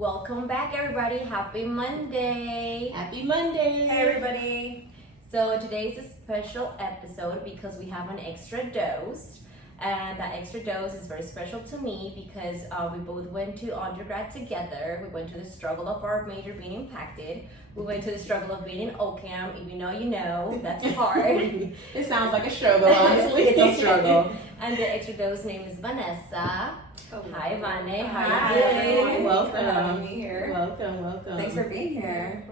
Welcome back, everybody. Happy Monday. Happy Monday. Hey, everybody. So today's a special episode because we have an extra dose. And that extra dose is very special to me because we both went to undergrad together. We went to the struggle of our major being impacted. We went to the struggle of being in OCAM. If you know, you know. That's hard. It sounds like a struggle, honestly. It's a struggle. And the extra dose name is Vanessa. Oh, Hi, Vane. How Hi, you everyone. doing? Welcome. Thanks for having me here. Welcome. Thanks for being here.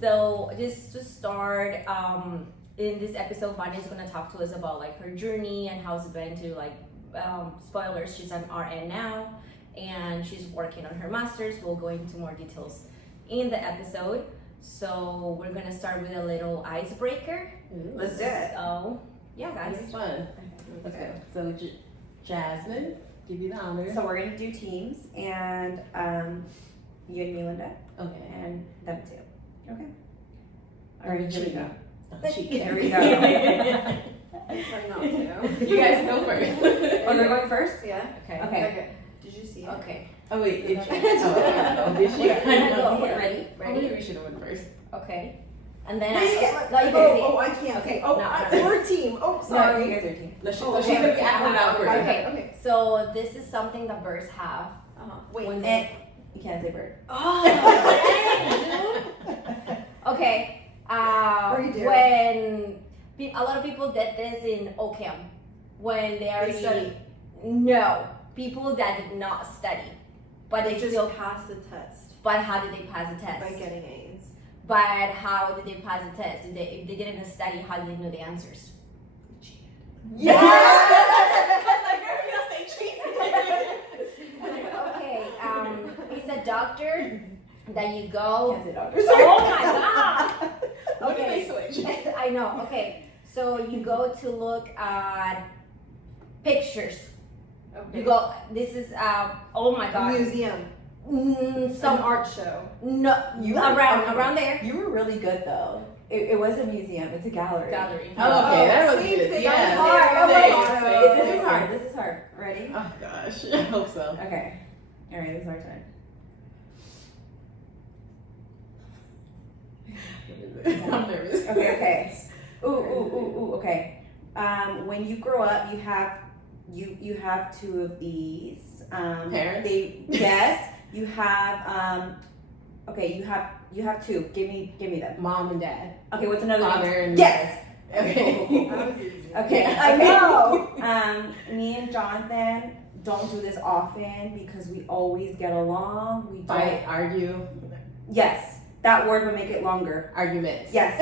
So just to start, in this episode, Vanya is going to talk to us about like her journey and how it's been to spoilers, she's an RN now and she's working on her master's. We'll go into more details in the episode. So we're going to start with a little icebreaker. Let's do it. So yeah, guys. It's fun. Okay. So Jasmine, give you the honor. So we're going to do teams and you and me, Linda, Okay. and them too. Okay. All right, here we go. There we go. You guys go first. Oh, they're going first? Yeah. Okay. Okay. Did you see it? Okay. Oh wait, did she? Oh, did she? We're gonna go. Ready? Maybe we should have went first. Okay. And then No, you can't. no, you can see it. I can't. Okay, Oh, no, we're a team. Oh, sorry. No, you guys are a team. So she's okay. gonna be acting out first. Okay. Okay. So this is something that birds have. Wait. When And you can't say bird. Oh, dang, dude. Okay. What do you do? When a lot of people did this in OCAM when they already study. No, people that did not study, but They they just still. passed the test But how did they pass the test? by getting A's. But how did they pass the test? If they didn't study, how did they know the answers? Okay. It's a doctor that you go. Can't say doctors. Oh my god. What did Okay. they switch? I know. Okay. So you go to look at pictures. You go. This is oh my A god. museum. Some Some art show. no You were- around there. You were really good though. It was a museum. It's a gallery. Gallery. Oh, okay, that was same good. thing. Yeah. That was hard. Same, Oh, same, my This same. is hard. This is hard. Ready? Oh gosh, I hope so. Okay. All right. This is our turn. I'm nervous. Okay. Ooh. Okay. When you grow up, you have two of these. Parents? Yes. You have. Okay. You have two. Give me them. Mom and dad. Okay. What's another Father name? and Yes. Okay. That was easy. Okay. I know. Me and Jonathan don't do this often because we always get along. We don't. Fight, argue, Yes. That word would make it longer. arguments. Yes.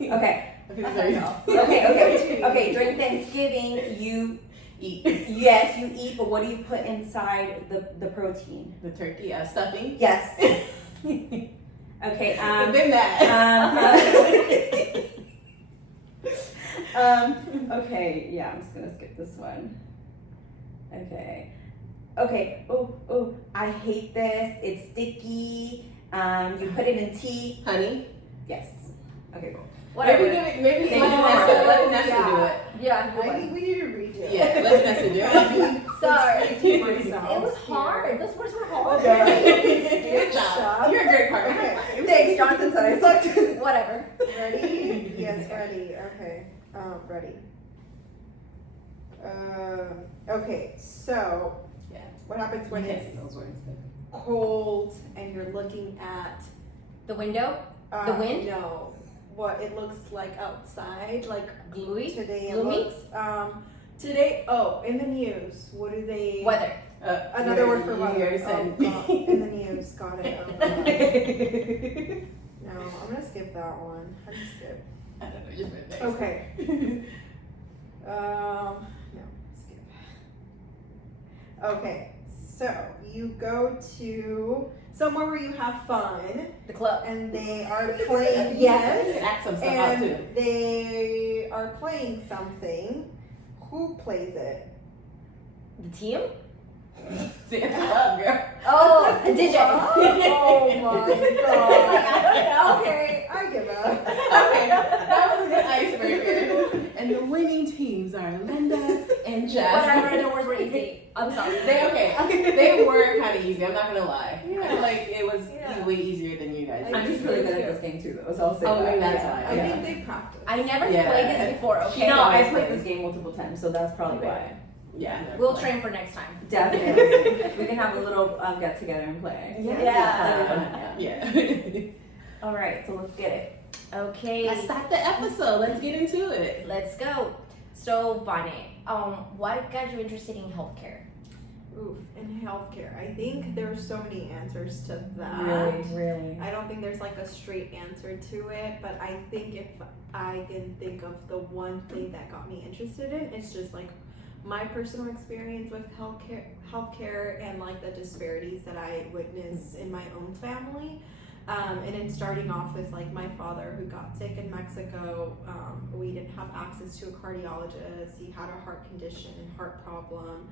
Okay. Okay, there you go. Okay. During Thanksgiving, you Eat eat, but what do you put inside the protein? the turkey, stuffing. Yes. Okay. But then that. Okay. Yeah, I'm just gonna skip this one. Okay. Oh, I hate this. It's sticky. You put it in tea. Honey. Yes. Okay, cool. Whatever. Maybe Thank let you. Vanessa do it. Yeah. I think we need to redo it. Yeah, let Vanessa do it. Sorry. Myself It was here. hard. Those words were hard. Good job. You're a great partner. Okay. Thanks, Jonathan said I sucked. Whatever. Ready? Yes, ready. Okay. Ready. Okay, so Yeah. what happens when You can't it's see those words. cold and you're looking at The window. The wind? No. What it looks like outside, like Gluey. today it Gloomy? looks today in the news, what do they Weather. another word for you weather. already Oh, said. God. In the news, got it. No, I'm gonna skip that one. How do you skip? I don't know, just my face. Okay. No, skip. Okay, so you go to somewhere where you have fun The club. and they are playing You yes. can act some stuff out too. And they are playing something. Who plays it? The team. See, it's love, girl. Oh, a DJ. Oh my God. Okay, I give up. Okay, that was a good icebreaker. And the winning teams are Linda and Jasmine. Whatever, the words were easy. I'm sorry. They were kind of easy. I'm not gonna lie. Yeah. I feel like it was Yeah. way easier than you guys. I'm just really good at this game too, though. So I'll say Oh, that. maybe that's Yeah. why. I Yeah. think they practice. I never Yeah. played this before. Okay. No, I I was played good. this game multiple times, so that's probably why. Yeah. We'll train for next time. Definitely. We can have a little get together and play. Yeah. Yeah. All right, so let's get it. Okay. Let's start the episode. Let's get into it. Let's go. So, Vane, what got you interested in healthcare? Oof, in healthcare, I think there's so many answers to that. Really. I don't think there's like a straight answer to it, but I think if I can think of the one thing that got me interested in, it's just like my personal experience with healthcare and like the disparities that I witness in my own family. And then starting off with like my father who got sick in Mexico, we didn't have access to a cardiologist. He had a heart condition and heart problem.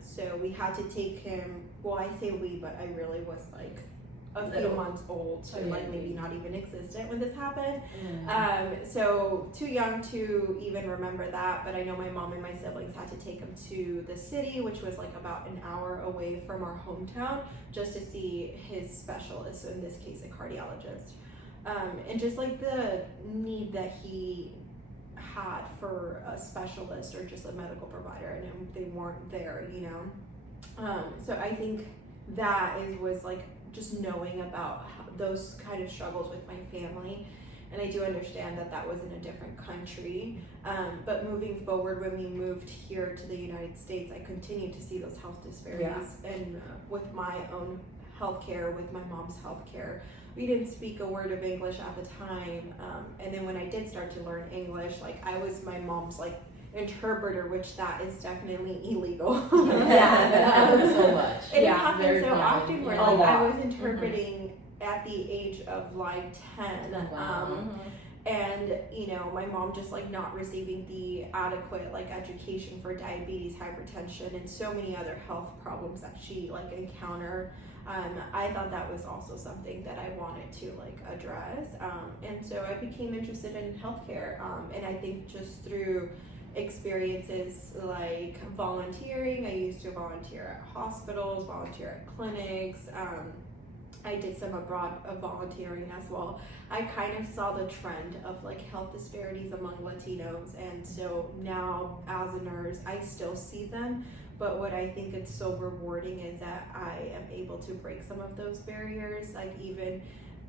So we had to take him, well, I say we, but I really was like a few months old, so like maybe not even existent when this happened. So too young to even remember that, but I know my mom and my siblings had to take him to the city, which was like about an hour away from our hometown, just to see his specialist, so in this case a cardiologist. And just like the need that he had for a specialist or just a medical provider, and they weren't there, you know. So I think that was like just knowing about those kind of struggles with my family, and I do understand that was in a different country, but moving forward, when we moved here to the United States, I continued to see those health disparities, and with my own healthcare, with my mom's healthcare, we didn't speak a word of English at the time, and then when I did start to learn English, like I was my mom's like interpreter, which that is definitely illegal. That happens so much. It Yeah, happens very so common. often where Yeah. like A lot. I was interpreting at the age of like 10. Wow. And you know, my mom just like not receiving the adequate like education for diabetes, hypertension, and so many other health problems that she like encountered. I thought that was also something that I wanted to like address, and so I became interested in healthcare, and I think just through experiences like volunteering. I used to volunteer at hospitals, volunteer at clinics. I did some abroad volunteering as well. I kind of saw the trend of like health disparities among Latinos, and so now as a nurse, I still see them. But what I think it's so rewarding is that I am able to break some of those barriers, like even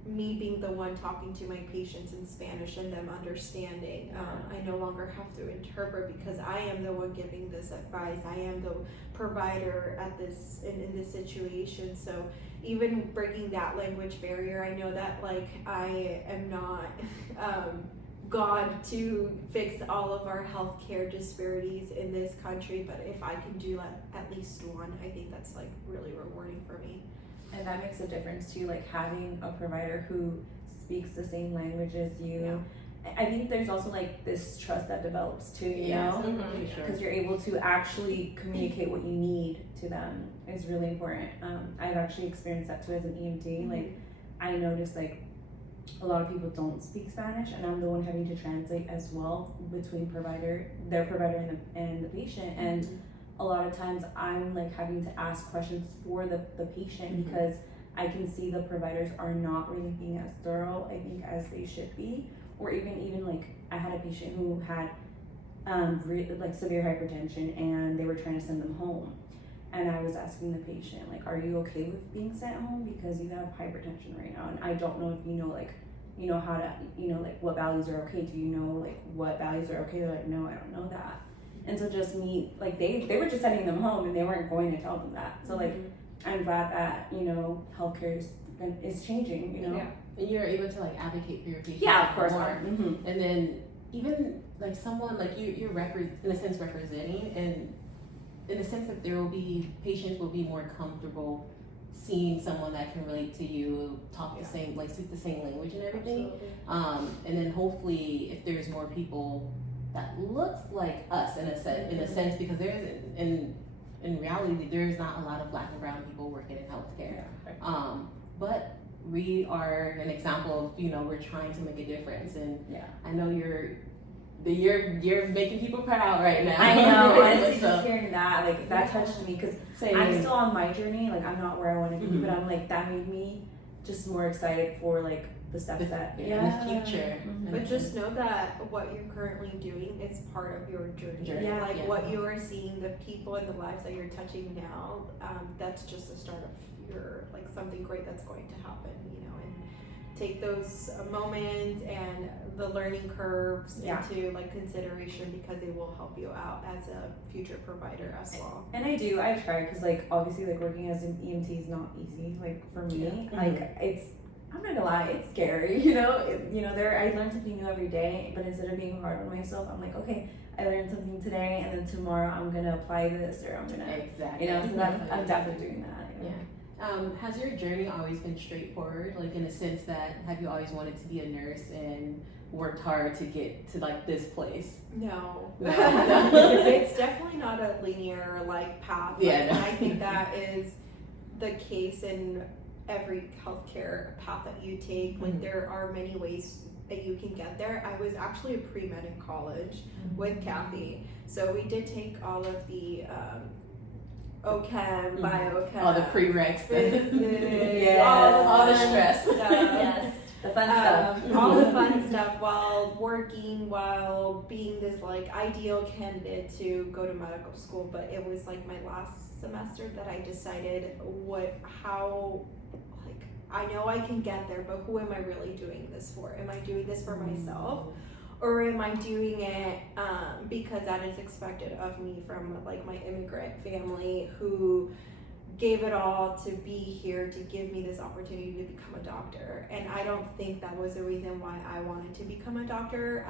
me being the one talking to my patients in Spanish and them understanding. I no longer have to interpret because I am the one giving this advice. I am the provider at this in this situation. So even breaking that language barrier, I know that like I am not God to fix all of our healthcare disparities in this country, but if I can do at least one, I think that's like really rewarding for me. And that makes a difference too, like having a provider who speaks the same language as you. I think there's also like this trust that develops too, you know? For sure. Because you're able to actually communicate what you need to them is really important. I've actually experienced that too as an EMT. Like I noticed like a lot of people don't speak Spanish, and I'm the one having to translate as well between their provider and the patient. And a lot of times I'm like having to ask questions for the patient because I can see the providers are not really being as thorough, I think, as they should be. Or even like I had a patient who had like severe hypertension, and they were trying to send them home. And I was asking the patient, like, are you okay with being sent home because you have hypertension right now? And I don't know if you know how to, like what values are okay. Do you know like what values are okay? They're like, no, I don't know that. And so just me, like they were just sending them home, and they weren't going to tell them that. So like, I'm glad that, healthcare is changing, Yeah. And you're able to like advocate for your patients. Yeah, of course. more. Mm-hmm. And then even like someone like you're in a sense representing, and in the sense that patients will be more comfortable seeing someone that can relate to you, talk the same, like speak the same language and everything. And then hopefully if there's more people that looks like us in a sense, because there's in reality there's not a lot of Black and brown people working in healthcare. But we are an example of, we're trying to make a difference, and I know you're making people proud right now. I know, honestly, So, just hearing that, like, that touched me, because I'm still on my journey, like, I'm not where I want to be, but I'm like, that made me just more excited for, like, the steps that, the future. But just know that what you're currently doing is part of your journey. Yeah. Like what you are seeing, the people and the lives that you're touching now, that's just the start of your, like, something great that's going to happen, you know, and take those moments and the learning curves into, like, consideration, because they will help you out as a future provider as well. And I try, because, like, obviously, like, working as an EMT is not easy, like, for me, like, I'm not gonna lie, it's scary, you know, I learn something new every day, but instead of being hard on myself, I'm like, okay, I learned something today, and then tomorrow I'm gonna apply this, or I'm gonna, exactly. you know, so I'm definitely doing that. You know? Yeah. Has your journey always been straightforward? Like, in a sense that, have you always wanted to be a nurse and worked hard to get to, like, this place? No. No. It's definitely not a linear, like, path. Yeah, no. I think that is the case in every healthcare path that you take. Like, there are many ways that you can get there. I was actually a pre-med in college with Kathy, so we did take all of the OChem, biochem, all the prereqs, all the stress, Yes. The fun stuff. all the fun stuff, while working, while being this, like, ideal candidate to go to medical school. But it was, like, my last semester that I decided how, like, I know I can get there, but who am I really doing this for? Am I doing this for myself, or am I doing it because that is expected of me from, like, my immigrant family who gave it all to be here to give me this opportunity to become a doctor? And I don't think that was the reason why I wanted to become a doctor.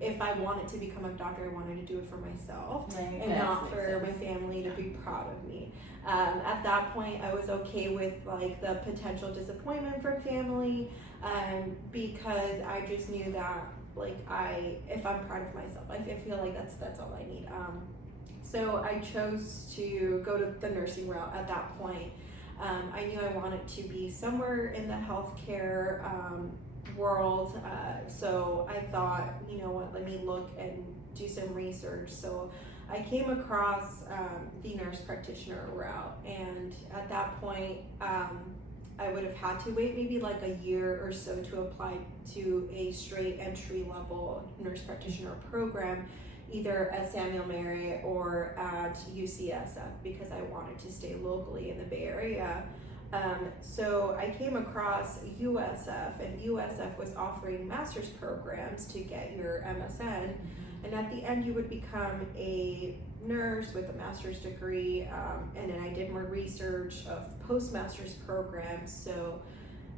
If I wanted to become a doctor, I wanted to do it for myself, and not for my family to be proud of me. At that point, I was okay with, like, the potential disappointment from family, because I just knew that, like, if I'm proud of myself, I feel like that's all I need. So I chose to go to the nursing route at that point. I knew I wanted to be somewhere in the healthcare world, so I thought, you know what, let me look and do some research. So I came across the nurse practitioner route, and at that point, I would have had to wait maybe like a year or so to apply to a straight entry level nurse practitioner program, either at Samuel Mary or at UCSF, because I wanted to stay locally in the Bay Area. So I came across USF, and USF was offering master's programs to get your MSN, and at the end you would become a nurse with a master's degree, and then I did more research of postmaster's programs. So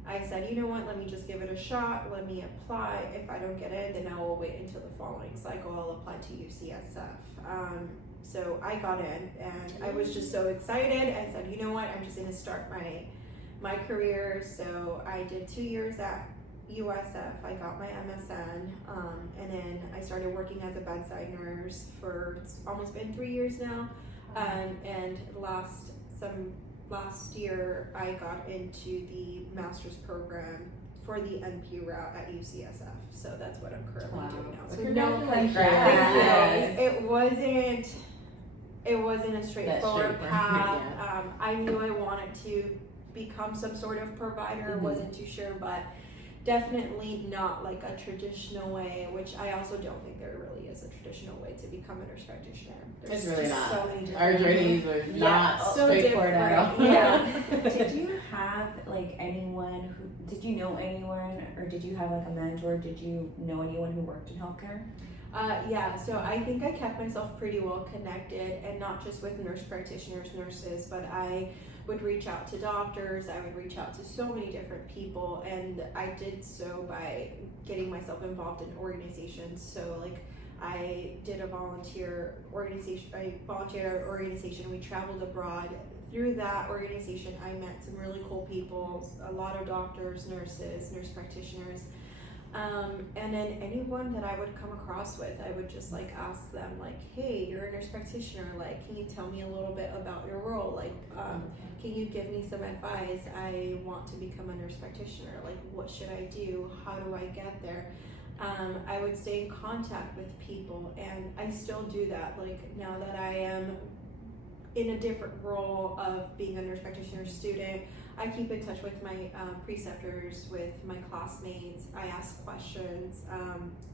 I said, you know what, let me just give it a shot, let me apply. If I don't get it, then I will wait until the following cycle, I'll apply to UCSF. So I got in, and I was just so excited. I said, you know what, I'm just gonna start my career. So I did 2 years at USF, I got my MSN, and then I started working as a bedside nurse for, it's almost been 3 years now. And last year I got into the master's program for the NP route at UCSF. So that's what I'm currently doing now. So Congratulations. thank you. It wasn't a straightforward path. Yeah. I knew I wanted to become some sort of provider, wasn't too sure, but definitely not like a traditional way, which I also don't think there really is a traditional way to become a nurse practitioner. It's really not. So many different Our journeys were not straightforward at all. Yeah. Did you have like anyone did you know anyone, or did you have like a mentor? Did you know anyone who worked in healthcare? Yeah, so I think I kept myself pretty well connected, and not just with nurse practitioners, nurses, but I would reach out to doctors, I would reach out to so many different people, and I did so by getting myself involved in organizations. So like I did a volunteer organization, we traveled abroad. Through that organization, I met some really cool people, a lot of doctors, nurses, nurse practitioners. And then anyone that I would come across with, I would just like ask them like, hey, you're a nurse practitioner, like, can you tell me a little bit about your role? Like, can you give me some advice? I want to become a nurse practitioner. Like, what should I do? How do I get there? I would stay in contact with people, and I still do that. Like now that I am in a different role of being a nurse practitioner student, I keep in touch with my preceptors, with my classmates. I ask questions.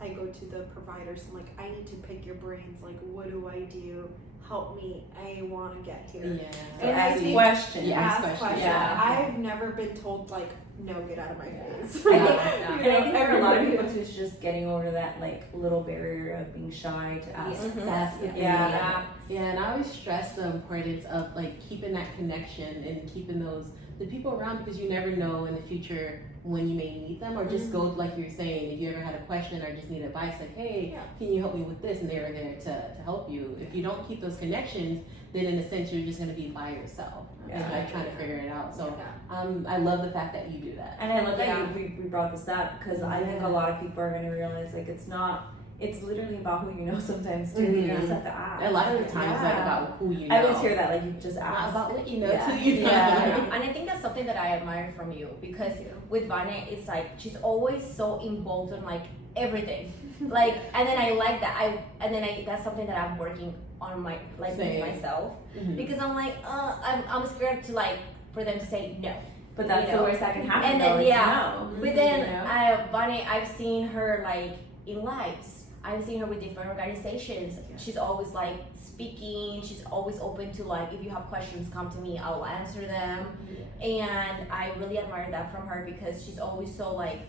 I go to the providers. I'm like, I need to pick your brains. Like, what do I do? Help me. I want to get here. Yeah. So And I ask think- questions. Yeah. Ask questions. questions. Yeah. I've never been told like, no, get out of my face. Yeah. And I think for a lot of everybody- people too, it's just getting over that like little barrier of being shy to ask. Mhm. That's the Yeah. thing. Yeah. Yeah, and I always stress the importance of like keeping that connection and keeping the people around, because you never know in the future when you may need them, or just go like you're saying, if you ever had a question or just need advice, like, hey, Yeah. can you help me with this? And they're there to help you. If you don't keep those connections, then in a sense you're just gonna be by yourself and like trying to figure it out. So I love the fact that you do that. And I love that Yeah. we brought this up because I think a lot of people are going to realize like it's literally about who you know sometimes too. You just have to ask. A lot of the times it's like Yeah. about who you know. I always hear that, like you just Not ask. about what you know Yeah. till you know. Yeah, and I think that's something that I admire from you, because with Vanessa, it's like she's always so involved in like everything, like, and then I like that. That's something that I'm working on my like Same. with myself, Mhm. because I'm like, I'm scared to like for them to say no. But that's You know? the worst that can happen. And though, then is yeah, no. but then You know? Vanessa, I've seen her like in lives. I've seen her with different organizations. Yeah. She's always like speaking. She's always open to like, if you have questions, come to me. I'll answer them. And I really admire that from her, because she's always so like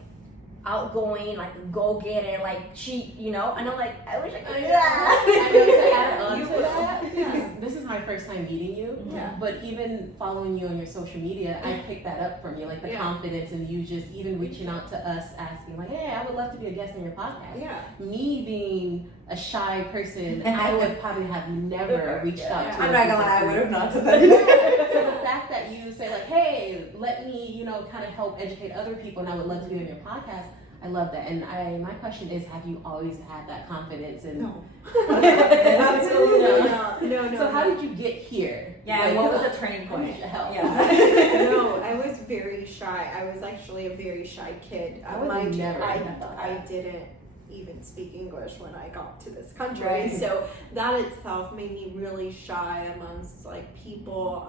outgoing, like a go-getter, like she, you know. And I'm like, I wish I could do that. I know, to add on You to will. that, this is my first time meeting you, Yeah. but even following you on your social media, I picked that up from you, like the Yeah. confidence and you just even reaching out to us asking like, hey, I would love to be a guest on your podcast. Yeah. Me being a shy person, I would probably have never reached out to I'm a not group gonna lie, of I would have people. not done that. So the fact that you say like, hey, let me, kind of help educate other people, and I would love to be on your podcast. I love that. And my question is, have you always had that confidence? And No. Absolutely not. No. So how did you get here? Yeah, Like, what was the turning point? I need your help. Yeah. No, I was very shy. I was actually a very shy kid. I would Mind you, never have thought I that. didn't even speak English when I got to this country. Right. So that itself made me really shy amongst like people.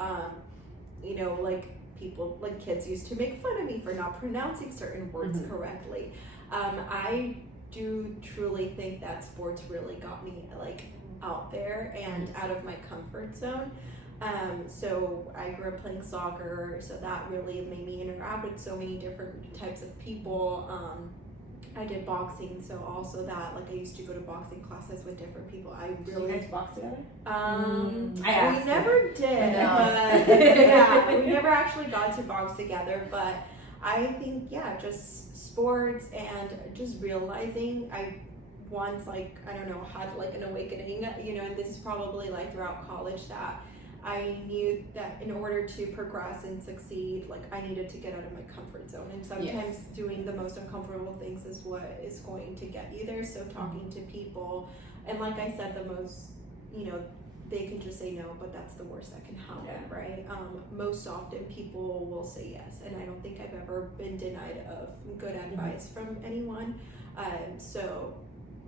Like people, like kids used to make fun of me for not pronouncing certain words Mhm. correctly. I do truly think that sports really got me like out there and out of my comfort zone. So I grew up playing soccer, so that really made me interact with so many different types of people. I did boxing, so also that, like, I used to go to boxing classes with different people. I Did you really, guys box together? Mm, I asked we never did, No. but yeah, we never actually got to box together. But I think, yeah, just sports and just realizing I once, like, I don't know, had like an awakening, and this is probably like throughout college, that I knew that in order to progress and succeed, like, I needed to get out of my comfort zone. And sometimes doing the most uncomfortable things is what is going to get you there. So talking to people, and like I said, the most, they can just say no, but that's the worst that can happen, right? Most often people will say yes, and I don't think I've ever been denied of good advice from anyone. So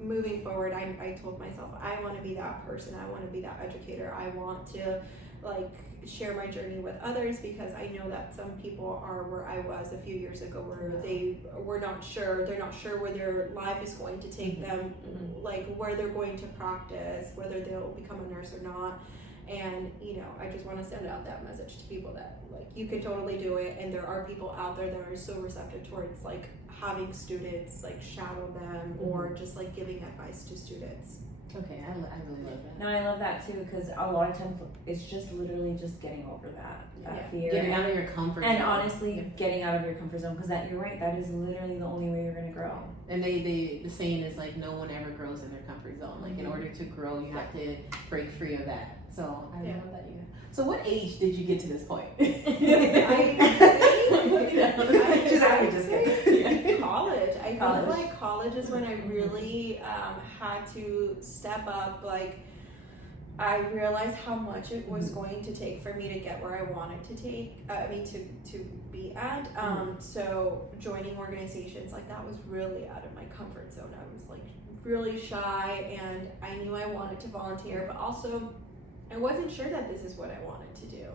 moving forward, I told myself, I want to be that person. I want to be that educator. I want to, like, share my journey with others, because I know that some people are where I was a few years ago, where they were not sure. They're not sure where their life is going to take them, like where they're going to practice, whether they'll become a nurse or not. And, I just want to send out that message to people that, like, you can totally do it. And there are people out there that are so receptive towards, like, having students, like, shadow them or just, like, giving advice to students. Okay, I really love that. No, I love that too, because a lot of times it's just literally just getting over that fear. Getting out of your comfort and zone. honestly, getting out of your comfort zone, because you're right, that is literally the only way you're going to grow. And the saying is like, no one ever grows in their comfort zone. Like, in order to grow, you have to break free of that. So I love that. So what age did you get to this point? College. I feel College. like college is when I really had to step up, like, I realized how much it was going to take for me to get where I wanted to to be at. So joining organizations like that was really out of my comfort zone. I was like really shy, and I knew I wanted to volunteer, but also I wasn't sure that this is what I wanted to do.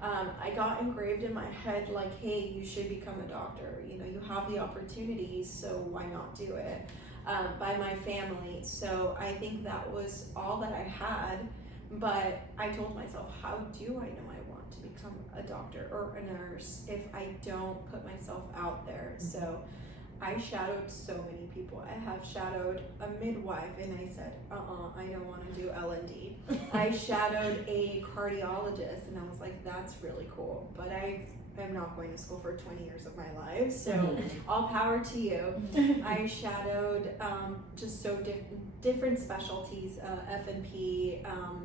I got engraved in my head like, hey, you should become a doctor. You know, you have the opportunities, so why not do it? By my family. So I think that was all that I had. But I told myself, how do I know I want to become a doctor or a nurse if I don't put myself out there? So I shadowed so many people. I have shadowed a midwife, and I said, I don't want to do L&D. I shadowed a cardiologist, and I was like, that's really cool. But I am not going to school for 20 years of my life, so all power to you. I shadowed just so different specialties, FNP,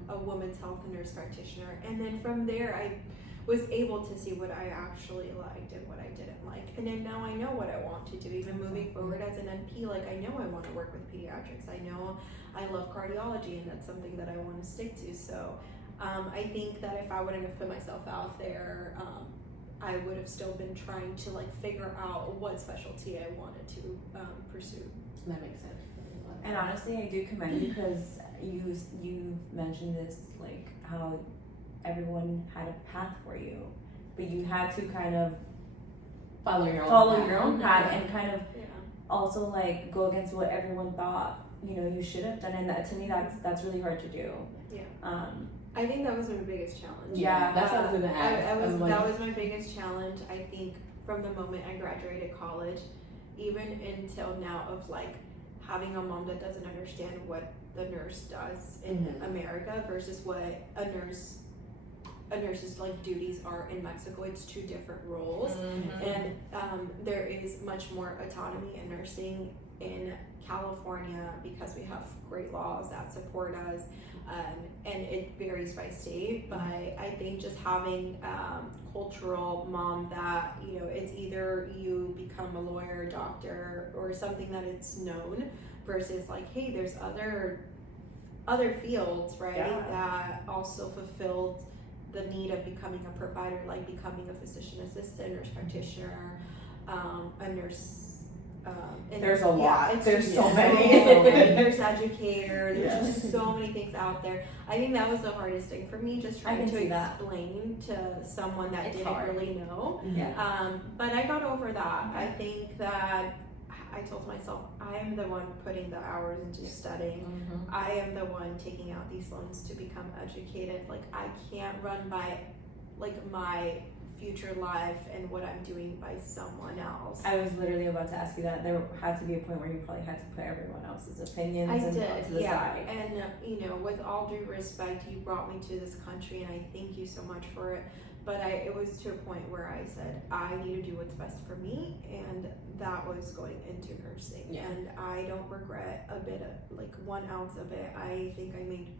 a women's health and nurse practitioner, and then from there I was able to see what I actually liked and what I didn't like, and then now I know what I want to do. Even moving forward as an NP, like I know I want to work with pediatrics. I know I love cardiology, and that's something that I want to stick to. So I think that if I wouldn't have put myself out there, I would have still been trying to like figure out what specialty I wanted to pursue. That makes sense. And honestly, I do commend you because you mentioned this, like how everyone had a path for you, but you had to kind of follow your own path and kind of also like go against what everyone thought you should have done, and that to me that's really hard to do. I think that was my biggest challenge. That's what I was gonna ask. That was my biggest challenge. I think from the moment I graduated college, even until now, of like having a mom that doesn't understand what the nurse does in America versus what a nurse's like duties are in Mexico. It's two different roles, and there is much more autonomy in nursing in California because we have great laws that support us, and it varies by state. But I think just having cultural mom that it's either you become a lawyer, doctor, or something that it's known, versus like, hey, there's other fields, right, that also fulfilled the need of becoming a provider, like becoming a physician assistant, nurse practitioner, a nurse. There's a lot. There's so many. Nurse educator. There's just so many things out there. I think that was the hardest thing for me, just trying to explain to someone that didn't really know. But I got over that. I think that I told myself, I am the one putting the hours into studying. I am the one taking out these loans to become educated. Like, I can't run by like my future life and what I'm doing by someone else. I was literally about to ask you that. There had to be a point where you probably had to put everyone else's opinions to the side. And with all due respect, you brought me to this country, and I thank you so much for it. But it was to a point where I said, I need to do what's best for me, and that was going into nursing. And I don't regret a bit of, like, 1 ounce of it. I think I made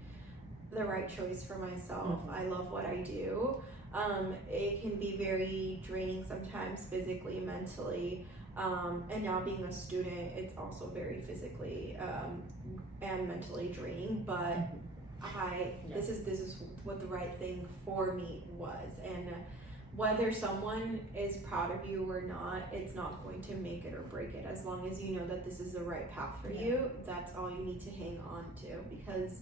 the right choice for myself. I love what I do. It can be very draining sometimes, physically, mentally, and now being a student, it's also very physically and mentally draining. But this is what the right thing for me was, and whether someone is proud of you or not, it's not going to make it or break it. As long as you know that this is the right path for you, that's all you need to hang on to, because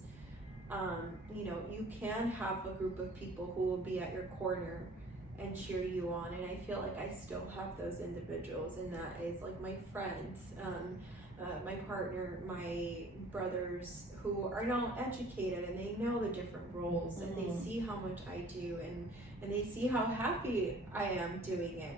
you can have a group of people who will be at your corner and cheer you on, and I feel like I still have those individuals, and that is like my friends, my partner, my brothers, who are now educated and they know the different roles, and they see how much I do, and they see how happy I am doing it.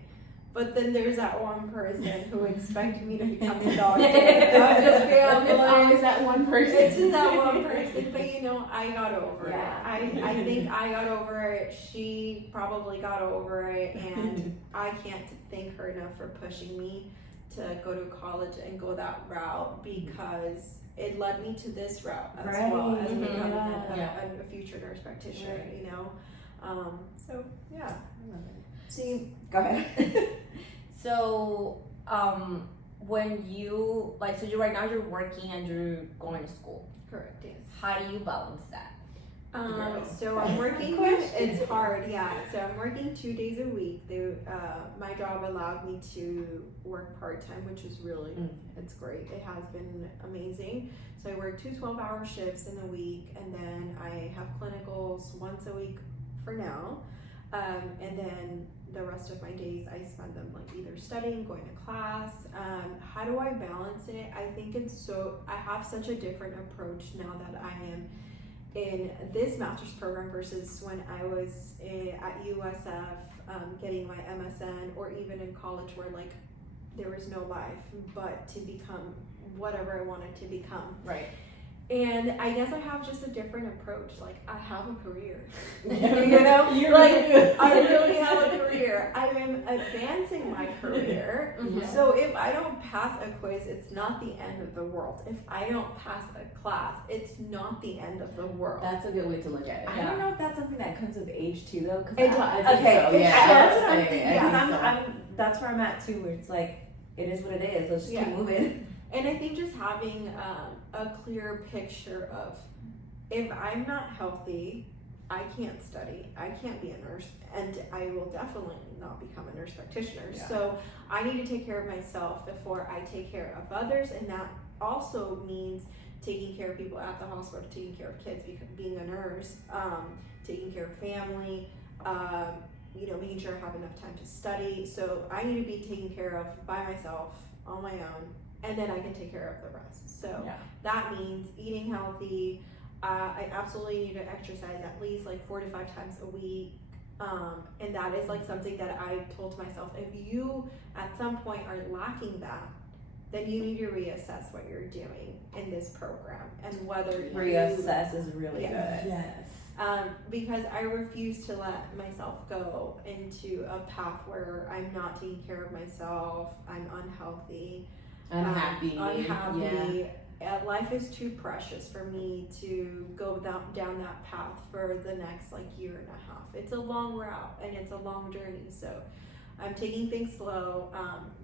But then there's that one person who expected me to become a doctor. It's always that one person. It's just that one person. But I got over it. I think I got over it. She probably got over it, and I can't thank her enough for pushing me to go to college and go that route, because it led me to this route as well as becoming a future nurse practitioner. So yeah. I love it. So go ahead. So when you so you right now you're working and you're going to school. Correct. Yes. How do you balance that? So I'm working. It's hard, yeah. So I'm working 2 days a week. My job allowed me to work part time, which is really, it's great. It has been amazing. So I work 2 12-hour shifts in a week, and then I have clinicals once a week for now. And then the rest of my days I spend them like either studying, going to class. How do I balance it? I think I have such a different approach now that I am in this master's program versus when I was at USF getting my MSN, or even in college where like there was no life but to become whatever I wanted to become. Right. And I guess I have just a different approach. Like, I have a career. You know? really I really have a career. I am advancing my career. So if I don't pass a quiz, it's not the end of the world. If I don't pass a class, it's not the end of the world. That's a good way to look at it. I don't know if that's something that comes with age too, though. It does. Okay, So, yeah. that's what I'm I thinking. think Because so. I'm that's where I'm at too, where it's like, it is what it is. Let's just keep moving. And I think just having a clear picture of, if I'm not healthy, I can't study, I can't be a nurse, and I will definitely not become a nurse practitioner. Yeah. So I need to take care of myself before I take care of others, and that also means taking care of people at the hospital, taking care of kids, because being a nurse, taking care of family, making sure I have enough time to study. So I need to be taken care of by myself, on my own, and then I can take care of the rest. So that means eating healthy. I absolutely need to exercise at least like 4 to 5 times a week. And that is like something that I told myself, if you at some point are lacking that, then you need to reassess what you're doing in this program and whether Reassess is really good. Yes. Because I refuse to let myself go into a path where I'm not taking care of myself, I'm unhealthy. Unhappy. Life is too precious for me to go down that path for the next like year and a half. It's a long route and it's a long journey, so I'm taking things slow.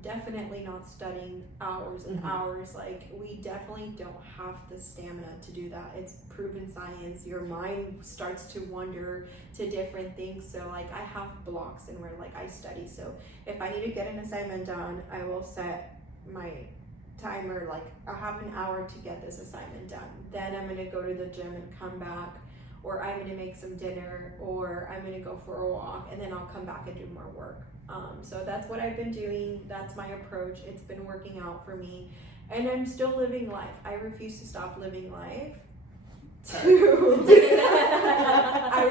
Definitely not studying hours and hours. Like, we definitely don't have the stamina to do that. It's proven science. Your mind starts to wander to different things. So like, I have blocks and where like I study. So if I need to get an assignment done, I will set my timer, like I have an hour to get this assignment done. Then I'm gonna go to the gym and come back, or I'm gonna make some dinner, or I'm gonna go for a walk, and then I'll come back and do more work. So that's what I've been doing. That's my approach. It's been working out for me, and I'm still living life. I refuse to stop living life. I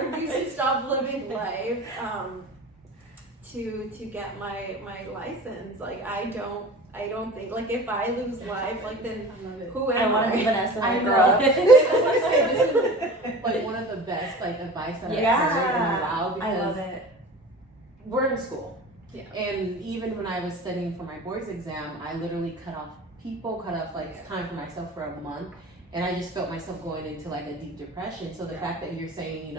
refuse to stop living life to get my license. Like, I don't think, like, if I lose life, like, then who am I? I want to be Vanessa, I girl. this is like one of the best like advice that I've heard in a while, because I love it. we're in school. Yeah. And even when I was studying for my boards exam, I literally cut off like time for myself for a month, and I just felt myself going into like a deep depression. So the fact that you're saying,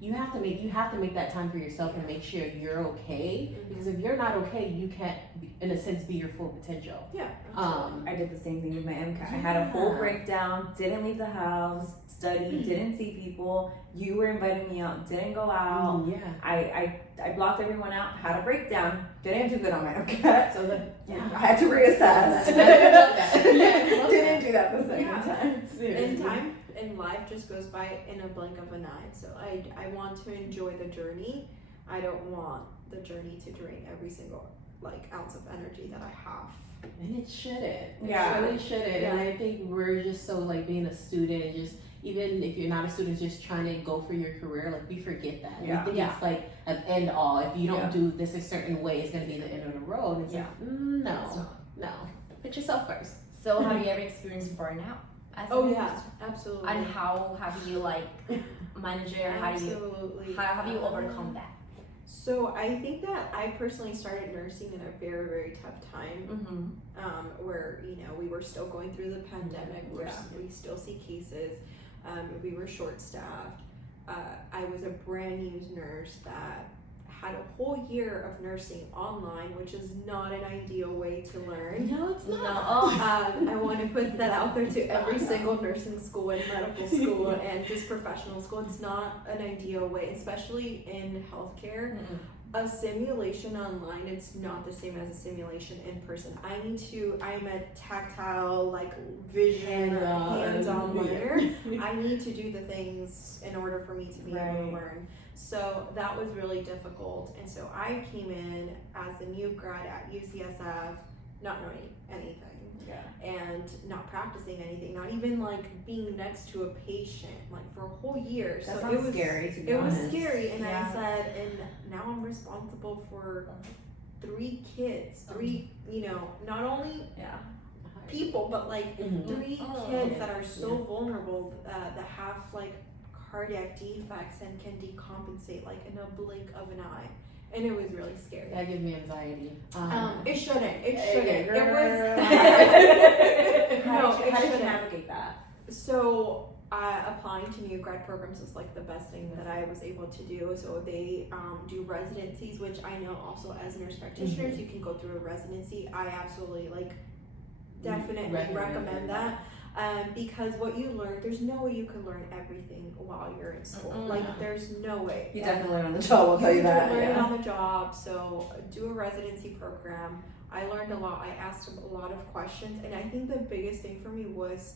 you have to make that time for yourself and make sure you're okay, because if you're not okay, you can't, in a sense, be your full potential. Yeah. I did the same thing with my MCAT. I had a whole breakdown, didn't leave the house, studied, didn't see people. You were inviting me out, didn't go out. I blocked everyone out, had a breakdown, didn't do good on my MCAT, so then I had to reassess. Didn't do that the second time. And time in life just goes by in a blink of an eye. So I want to enjoy the journey. I don't want the journey to drain every single like ounce of energy that I have. And it shouldn't. Yeah. It really shouldn't. Yeah. And I think we're just so like being a student, just even if you're not a student, just trying to go for your career, like we forget that. Yeah. We think it's like an end all. If you don't do this a certain way, it's gonna be the end of the road. And it's like, no. Put yourself first. So have you ever experienced burnout? Absolutely. And how have you like managed it? How have you overcome that? So I think that I personally started nursing in a very, very tough time, where we were still going through the pandemic. We still see cases. We were short-staffed. I was a brand new nurse that had a whole year of nursing online, which is not an ideal way to learn. No, it's not. No. I want to put that out there to every single nursing school and medical school and just professional school. It's not an ideal way, especially in healthcare. A simulation online, it's not the same as a simulation in person. I'm a tactile, like vision, hands-on learner. I need to do the things in order for me to be able to learn. So that was really difficult. And so I came in as a new grad at UCSF, not knowing anything. And not practicing anything, not even like being next to a patient, like for a whole year. That so sounds it was scary, to be It honest. was scary, and Yeah. I said, and now I'm responsible for 3 kids, not only people, but like 3 kids that are so vulnerable, that have like cardiac defects and can decompensate like in a blink of an eye. And it was really scary. That gives me anxiety. It shouldn't. It shouldn't. girl. It was. How did you shouldn't. navigate that? So applying to new grad programs was like the best thing that I was able to do. So they do residencies, which I know also as nurse practitioners, you can go through a residency. I absolutely definitely recommend that. Because what you learn, there's no way you can learn everything while you're in school. Like, there's no way. You definitely learn on the job, I'll tell you that. Learn it on the job. So do a residency program. I learned a lot. I asked a lot of questions, and I think the biggest thing for me was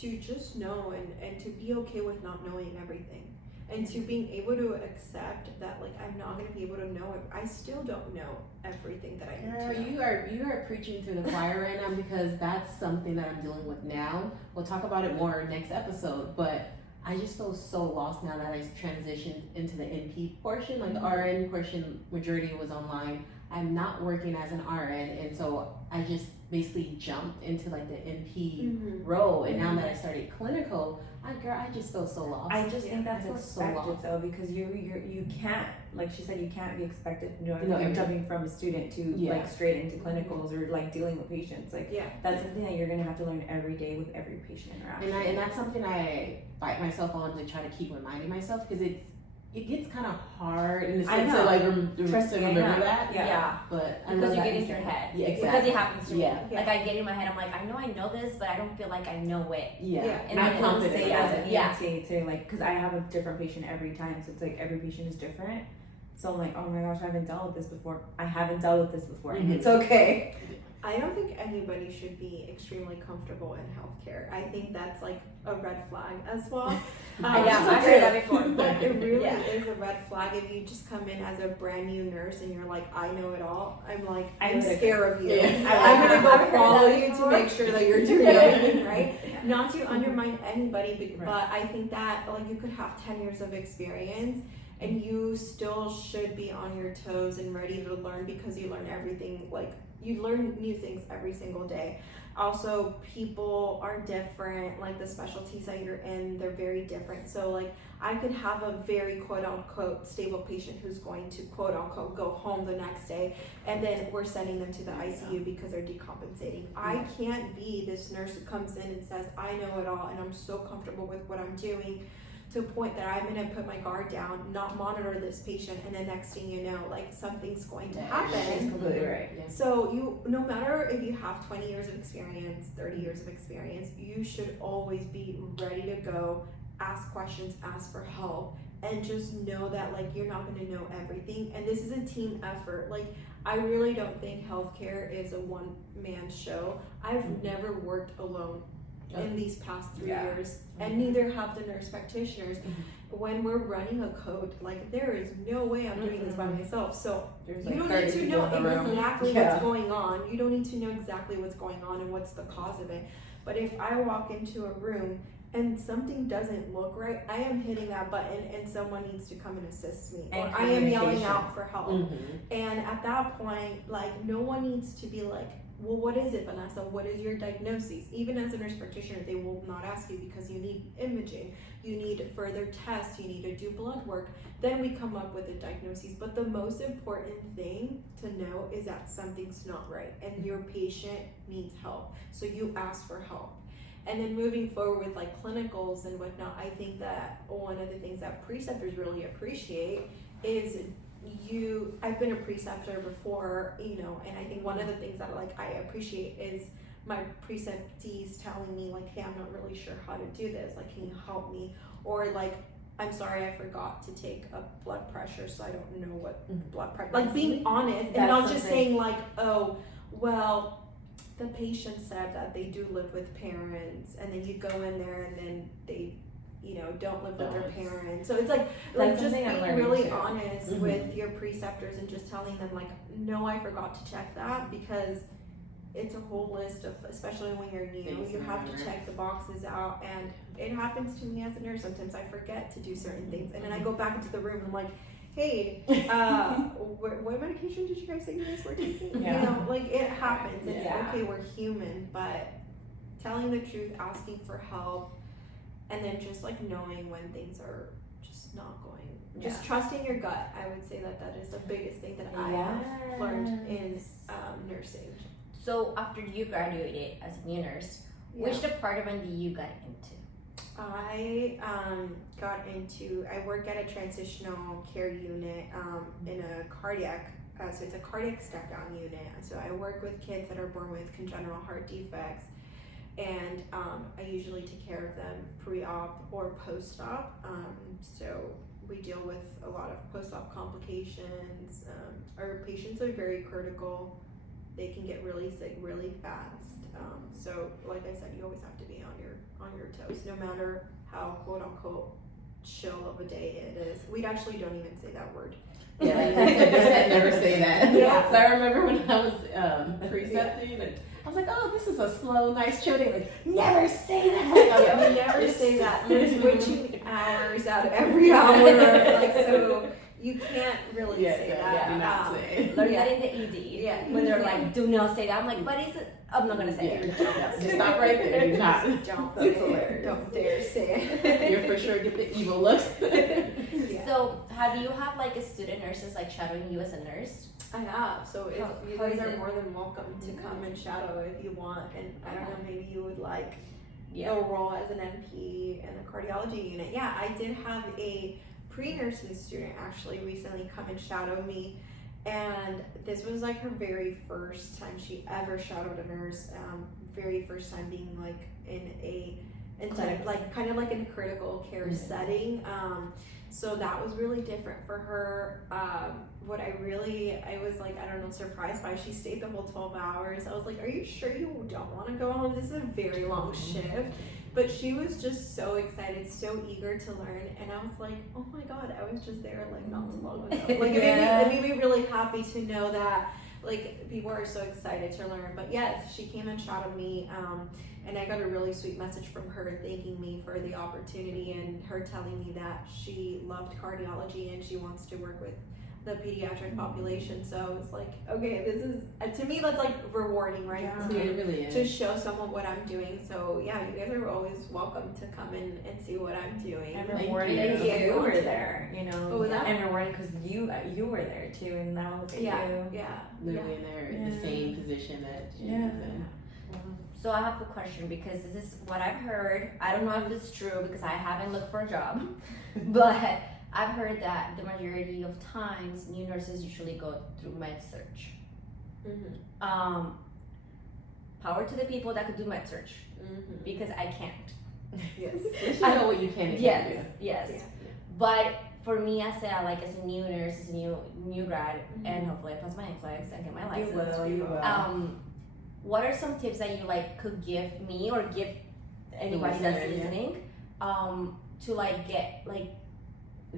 to just know and to be okay with not knowing everything. And to being able to accept that, like, I'm not going to be able to know it. I still don't know everything that I need to know. You are preaching to the choir right now, because that's something that I'm dealing with now. We'll talk about it more next episode, but I just feel so lost now that I transitioned into the NP portion. Like the RN portion, majority was online. I'm not working as an RN, and so I just basically jumped into like the NP role. And now that I started clinical, I just feel so lost. I just think that's I feel so expected lost. though, because you can't, like she said, you can't be expected, No, you're jumping from a student to Yeah. like straight into clinicals or like dealing with patients. Like that's something that you're gonna have to learn every day with every patient interaction. And that's something I fight myself on to try to keep reminding myself, because it gets kind of hard in the sense of like remember that. Yeah. But I Because know you that get in your head. Yeah, exactly. Because it happens to me. Yeah. Like I get in my head, I'm like, I know this, but I don't feel like I know it. Yeah. And I I'm can confident say about as it. an EMT too, like, because I have a different patient every time, so it's like every patient is different. So I'm like, oh my gosh, I haven't dealt with this before. And it's okay. I don't think anybody should be extremely comfortable in healthcare. I think that's like a red flag as well. I've heard that before. But it really is a red flag if you just come in as a brand new nurse and you're like, I know it all. I'm scared of you. Yeah. I'm gonna I've go heard follow that you to before. make sure that you're doing everything right. Not to undermine anybody, but I think that like you could have 10 years of experience and you still should be on your toes and ready to learn, because you learn everything, like you learn new things every single day. Also, people are different, like the specialties that you're in, they're very different. So like I could have a very quote unquote stable patient who's going to quote unquote go home the next day, and then we're sending them to the ICU because they're decompensating. I can't be this nurse who comes in and says, I know it all and I'm so comfortable with what I'm doing, to a point that I'm gonna put my guard down, not monitor this patient, and then next thing you know, like something's going to happen. She's completely right. Yeah. So you, no matter if you have 20 years of experience, 30 years of experience, you should always be ready to go, ask questions, ask for help, and just know that like you're not gonna know everything. And this is a team effort. Like I really don't think healthcare is a one-man show. I've never worked alone in these past 3 years, and neither have the nurse practitioners. When we're running a code, like there is no way I'm doing this by myself. So There's you like don't need 30 to people know in the room. exactly Yeah. what's going on. You don't need to know exactly what's going on and what's the cause of it. But if I walk into a room and something doesn't look right, I am hitting that button and someone needs to come and assist me. And or I am yelling communication. out for help. And at that point, like no one needs to be like, well, what is it, Vanessa? What is your diagnosis? Even as a nurse practitioner, they will not ask you because you need imaging, you need further tests, you need to do blood work. Then we come up with a diagnosis. But the most important thing to know is that something's not right and your patient needs help. So you ask for help. And then moving forward with like clinicals and whatnot, I think that one of the things that preceptors really appreciate is I've been a preceptor before, you know, and I think one of the things that like I appreciate is my preceptees telling me like, hey, I'm not really sure how to do this, like, can you help me? Or like, I'm sorry, I forgot to take a blood pressure, so I don't know what blood pressure, like being honest and not just saying like, oh, well, the patient said that they do live with parents, and then you go in there and then they, you know, don't live with their parents. So it's like just being really honest with your preceptors and just telling them like, no, I forgot to check that, because it's a whole list of, especially when you're new, you have to check the boxes out, and it happens to me as a nurse. Sometimes I forget to do certain things, and then I go back into the room and I'm like, hey, what medication did you guys say you guys were taking? You know, like it happens. It's okay, we're human, but telling the truth, asking for help, and then just like knowing when things are just not going, just trusting your gut. I would say that is the biggest thing that I have learned in nursing. So after you graduated as a new nurse, which department did you get into? I I work at a transitional care unit in a cardiac, so it's a cardiac step down unit. So I work with kids that are born with congenital heart defects, and I usually take care of them pre-op or post-op. So we deal with a lot of post-op complications. Our patients are very critical. They can get really sick really fast. So like I said, you always have to be on your toes, no matter how quote unquote chill of a day it is. We actually don't even say that word. Yeah, like I never say that. Yeah. So I remember when I was precepting, and I was like, oh, this is a slow, nice, chill day. Like, never say that. We never say that. There's switching hours out of every hour. Like, so you can't really say that. Do not say. Learn that in the ED. Yeah. When they're like, do not say that. I'm like, but is it? I'm not gonna say it. Just stop right there. Do not. Don't say it. Don't dare say it. You're for sure get the evil looks. So have you had like a student nurses like shadowing you as a nurse? I have. So if you how guys is are it? more than welcome to come and shadow if you want. And I don't know, maybe you would like Yeah. a role as an NP in a cardiology unit. Yeah, I did have a pre-nursing student actually recently come and shadow me, and this was like her very first time she ever shadowed a nurse. Very first time being like in a like kind of like in a critical care setting. So that was really different for her. What I was like, I don't know, surprised by, she stayed the whole 12 hours. I was like, are you sure you don't want to go home? This is a very long shift. But she was just so excited, so eager to learn. And I was like, oh my God, I was just there like not too long ago. Like it made me really happy to know that like people are so excited to learn. But yes, she came and shadowed me. And I got a really sweet message from her thanking me for the opportunity, and her telling me that she loved cardiology and she wants to work with the pediatric population. So it's like, okay, this is, to me, that's like rewarding, right? Yeah, To, it really is. to show someone what I'm doing. So yeah, you guys are always welcome to come in and see what I'm doing. And Thank rewarding you. because you were there, you know. What was that? And rewarding because you were there too, and now look at you. Yeah. Literally in there in the same position that she was in. So I have a question, because this is what I've heard. I don't know if it's true because I haven't looked for a job, but I've heard that the majority of times new nurses usually go through med search. Mm-hmm. Power to the people that could do med search, Mm-hmm. because I can't. Yes. I know what you can and can't do. Yes. Yeah. But for me, as a new nurse, as a new grad, and hopefully I pass my NCLEX and get my license. You will. What are some tips that you like could give me or give anybody that's listening, to like get like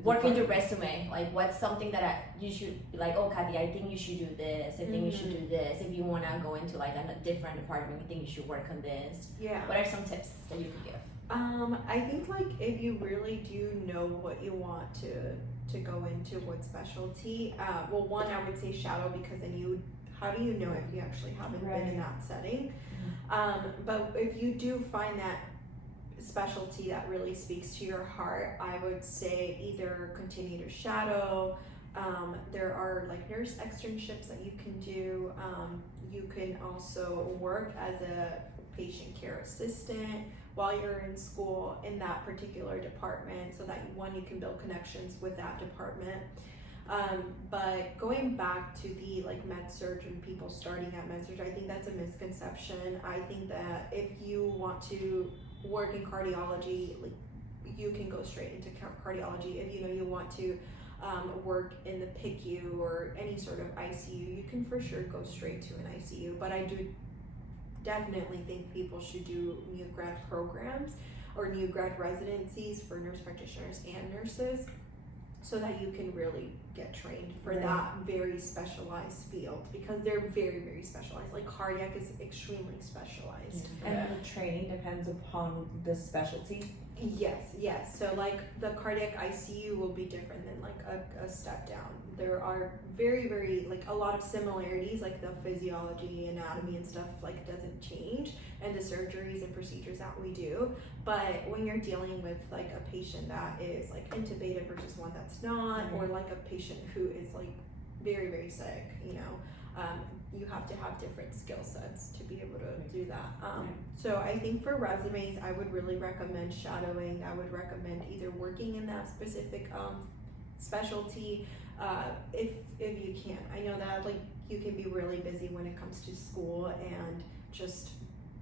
work in your resume? Like, what's something that you should be like, oh, Kathy, I think you should do this. I think you should do this. If you want to go into like a different department, I think you should work on this. Yeah. What are some tips that you could give? I think like if you really do know what you want to go into, what specialty, well, one, I would say shadow, because then how do you know if you actually haven't been in that setting? But if you do find that specialty that really speaks to your heart, I would say either continue to shadow. There are like nurse externships that you can do. You can also work as a patient care assistant while you're in school in that particular department, so that one, you can build connections with that department. But going back to the like med surg and people starting at med surg, I think that's a misconception. I think that if you want to work in cardiology, like you can go straight into cardiology. If you want to work in the PICU or any sort of ICU, you can for sure go straight to an ICU. But I do definitely think people should do new grad programs or new grad residencies for nurse practitioners and nurses, so that you can really get trained for that very specialized field, because they're very, very specialized. Like cardiac is extremely specialized. And the training depends upon the specialty. Yes. So like the cardiac ICU will be different than like a step down. There are very, very like a lot of similarities, like the physiology, anatomy and stuff like doesn't change, and the surgeries and procedures that we do. But when you're dealing with like a patient that is like intubated versus one that's not, or like a patient who is like very, very sick, you have to have different skill sets to be able to do that. So I think for resumes, I would really recommend shadowing. I would recommend either working in that specific specialty if you can. I know that like you can be really busy when it comes to school, and just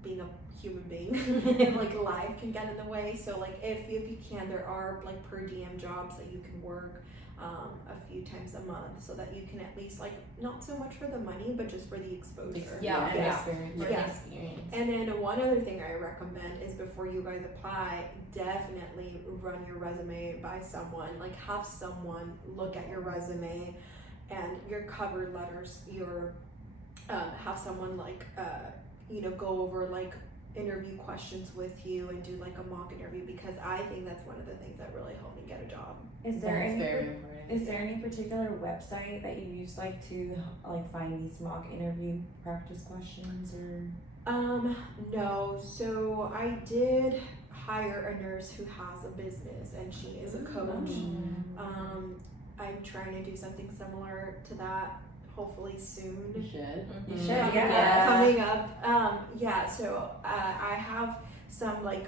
being a human being like life can get in the way. So like if you can, there are like per diem jobs that you can work a few times a month, so that you can at least like not so much for the money, but just for the exposure. Experience. And then one other thing I recommend is before you guys apply, definitely run your resume by someone. Like have someone look at your resume and your cover letters. Your have someone like go over like interview questions with you and do like a mock interview, because I think that's one of the things that really helped me get a job. Is there any particular website that you use like to like find these mock interview practice questions or? No. So I did hire a nurse who has a business and she is a coach. I'm trying to do something similar to that, hopefully soon. You should. You should, yeah. Coming up. So I have some like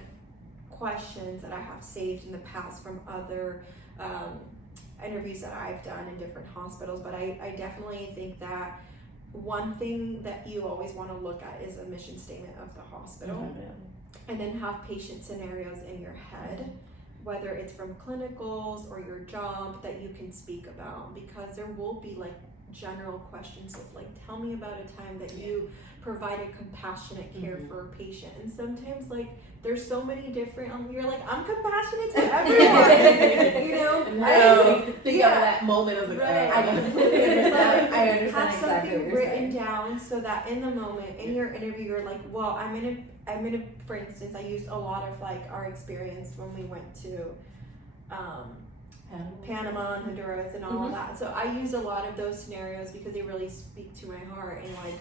questions that I have saved in the past from other interviews that I've done in different hospitals, but I definitely think that one thing that you always want to look at is a mission statement of the hospital, and then have patient scenarios in your head, whether it's from clinicals or your job that you can speak about, because there will be like general questions of like, tell me about a time that you provided compassionate care for a patient. And sometimes like there's so many different, you're like, I'm compassionate to everyone. Think of that moment of the I completely understand. I understand have exactly something what you're written saying. down, so that in the moment in your interview you're like, well, I'm in a for instance, I used a lot of like our experience when we went to Panama and Honduras and all of that. So I use a lot of those scenarios because they really speak to my heart, and like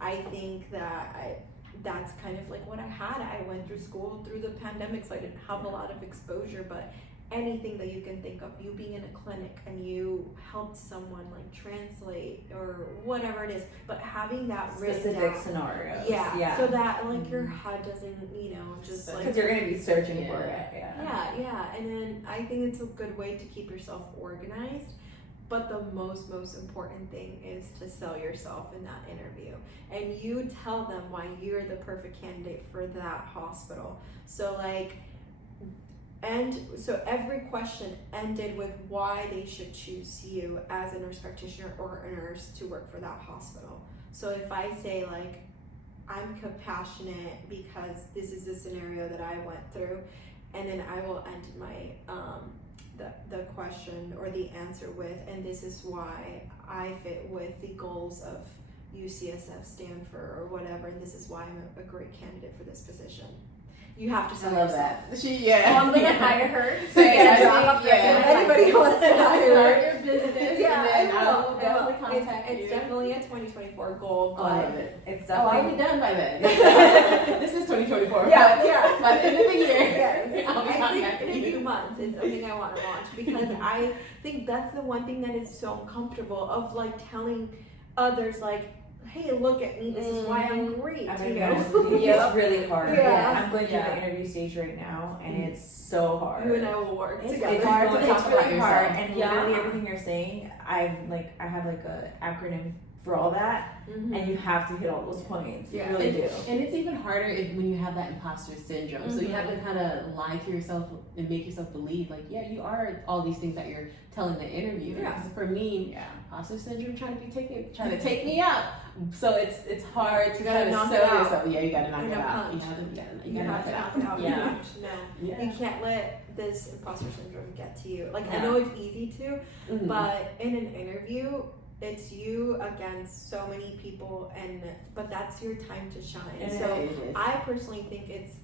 I think that that's kind of like what I had. I went through school through the pandemic, so I didn't have a lot of exposure, but anything that you can think of, you being in a clinic and you helped someone like translate or whatever it is, but having that specific scenarios. So that like your head doesn't, just like, because you're going to be searching for it. And then I think it's a good way to keep yourself organized. But the most important thing is to sell yourself in that interview, and you tell them why you're the perfect candidate for that hospital. So so every question ended with why they should choose you as a nurse practitioner or a nurse to work for that hospital. So if I say like, I'm compassionate because this is the scenario that I went through, and then I will end my the question or the answer with, and this is why I fit with the goals of UCSF stand for or whatever, and this is why I'm a great candidate for this position. You have to sell yourself. that. So I'm gonna hire her. So get a job anybody wants to hire Start your business, and then I I'll will. definitely contact you. It's definitely a 2024 goal. I love it. It's I'll definitely be done by then. This is 2024. Yeah. By the end of the year. Yes. I'll be I think contacting in a you. few months it's something I want to launch, because I think that's the one thing that is so uncomfortable of like telling others like, hey, look at me, this is why I'm great. I mean, it's really hard. Yeah. I'm going through the interview stage right now, and it's so hard. You and I will work It's together. hard to It's talk really about hard, yourself, and literally everything you're saying, I have like a acronym for all that, and you have to hit all those points. You really do. And it's even harder when you have that imposter syndrome. So you have to kind of lie to yourself and make yourself believe, like, yeah, you are all these things that you're telling the interviewer. Yeah. Because for me, imposter syndrome trying to take me out. So it's hard to kind of knock sell it out. yourself. Yeah, you gotta knock And it a out. punch. You You gotta have to knock it out. Yeah. No. Yeah. You can't let this imposter syndrome get to you. Like, I Yeah. know it's easy to, Mhm. but in an interview, it's you against so many people, but that's your time to shine. It So It is. I personally think it's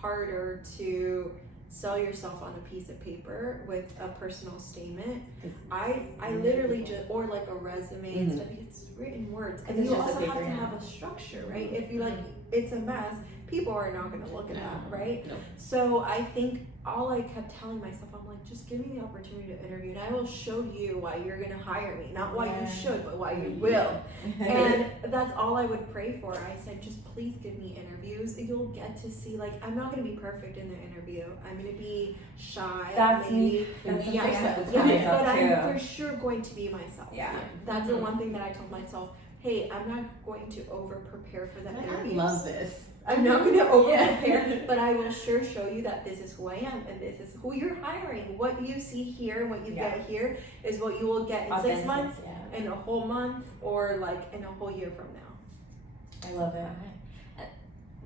harder to sell yourself on a piece of paper with a personal statement. I literally just, or like a resume and stuff, it's written words. And It's you just a also have paper to now. have a structure, right? If you it's a mess, people are not gonna look at that, right? No. So I think all I kept telling myself, I'm like, just give me the opportunity to interview, and I will show you why you're gonna hire me. Not why you should, but why you will. And that's all I would pray for. I said, just please give me interviews. You'll get to see, like, I'm not gonna be perfect in the interview. I'm gonna be shy. That's maybe. That's Yeah, something I have to yeah, tell Yes, myself but too. I'm for sure going to be myself. Yeah. That's the one thing that I told myself. Hey, I'm not going to over prepare for the I interview. love this. I'm not going to over Yeah. prepare, but I will sure show you that this is who I am and this is who you're hiring. What you see here, what you get here, is what you will get in 6 months, in a whole month, or like in a whole year from now. I love it.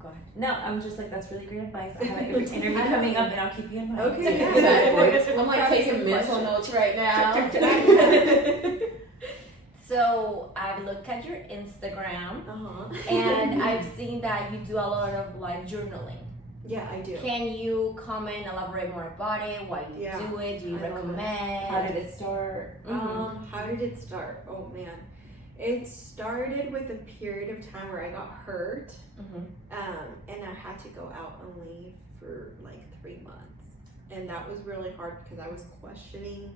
Go ahead. No, I'm just like, that's really great advice. I have an interview coming up, and I'll keep you in mind. Okay. Exactly. I'm like Practice taking some mental questions. notes right now. So I've looked at your Instagram Uh-huh. and I've seen that you do a lot of like journaling. Yeah, I do. Can you comment, elaborate more about it? Why you Yeah, do it? Do you I love it. recommend? How did it start? How did it start? Oh man. It started with a period of time where I got hurt, and I had to go out on leave for like 3 months. And that was really hard because I was questioning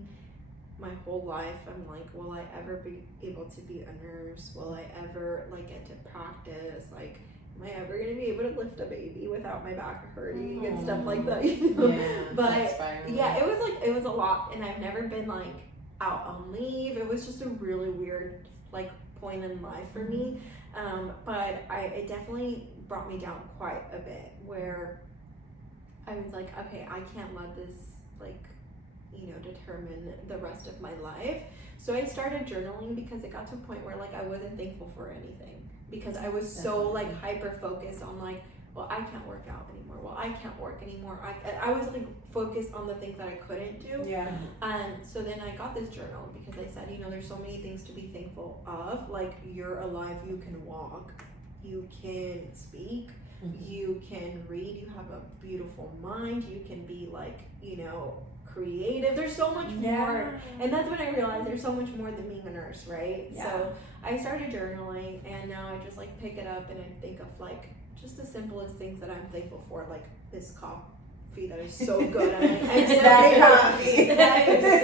my whole life. I'm like, will I ever be able to be a nurse? Will I ever like get to practice? Like, am I ever gonna be able to lift a baby without my back hurting and stuff like that? You know? Yeah, But that's fine. yeah, it was a lot, and I've never been like out on leave. It was just a really weird like point in life for me. But it definitely brought me down quite a bit, where I was like, okay, I can't let this like, determine the rest of my life. So I started journaling because it got to a point where like I wasn't thankful for anything, because I was so like hyper focused on like, well, I can't work out anymore. Well, I can't work anymore. I was like focused on the things that I couldn't do. Yeah. So then I got this journal because I said, there's so many things to be thankful of. Like, you're alive, you can walk, you can speak, you can read, you have a beautiful mind, you can be like, creative. There's so much more. And that's when I realized there's so much more than being a nurse, right? Yeah. So I started journaling, and now I just like pick it up and I think of like just the simplest things that I'm thankful for, like this coffee that is so good. I'm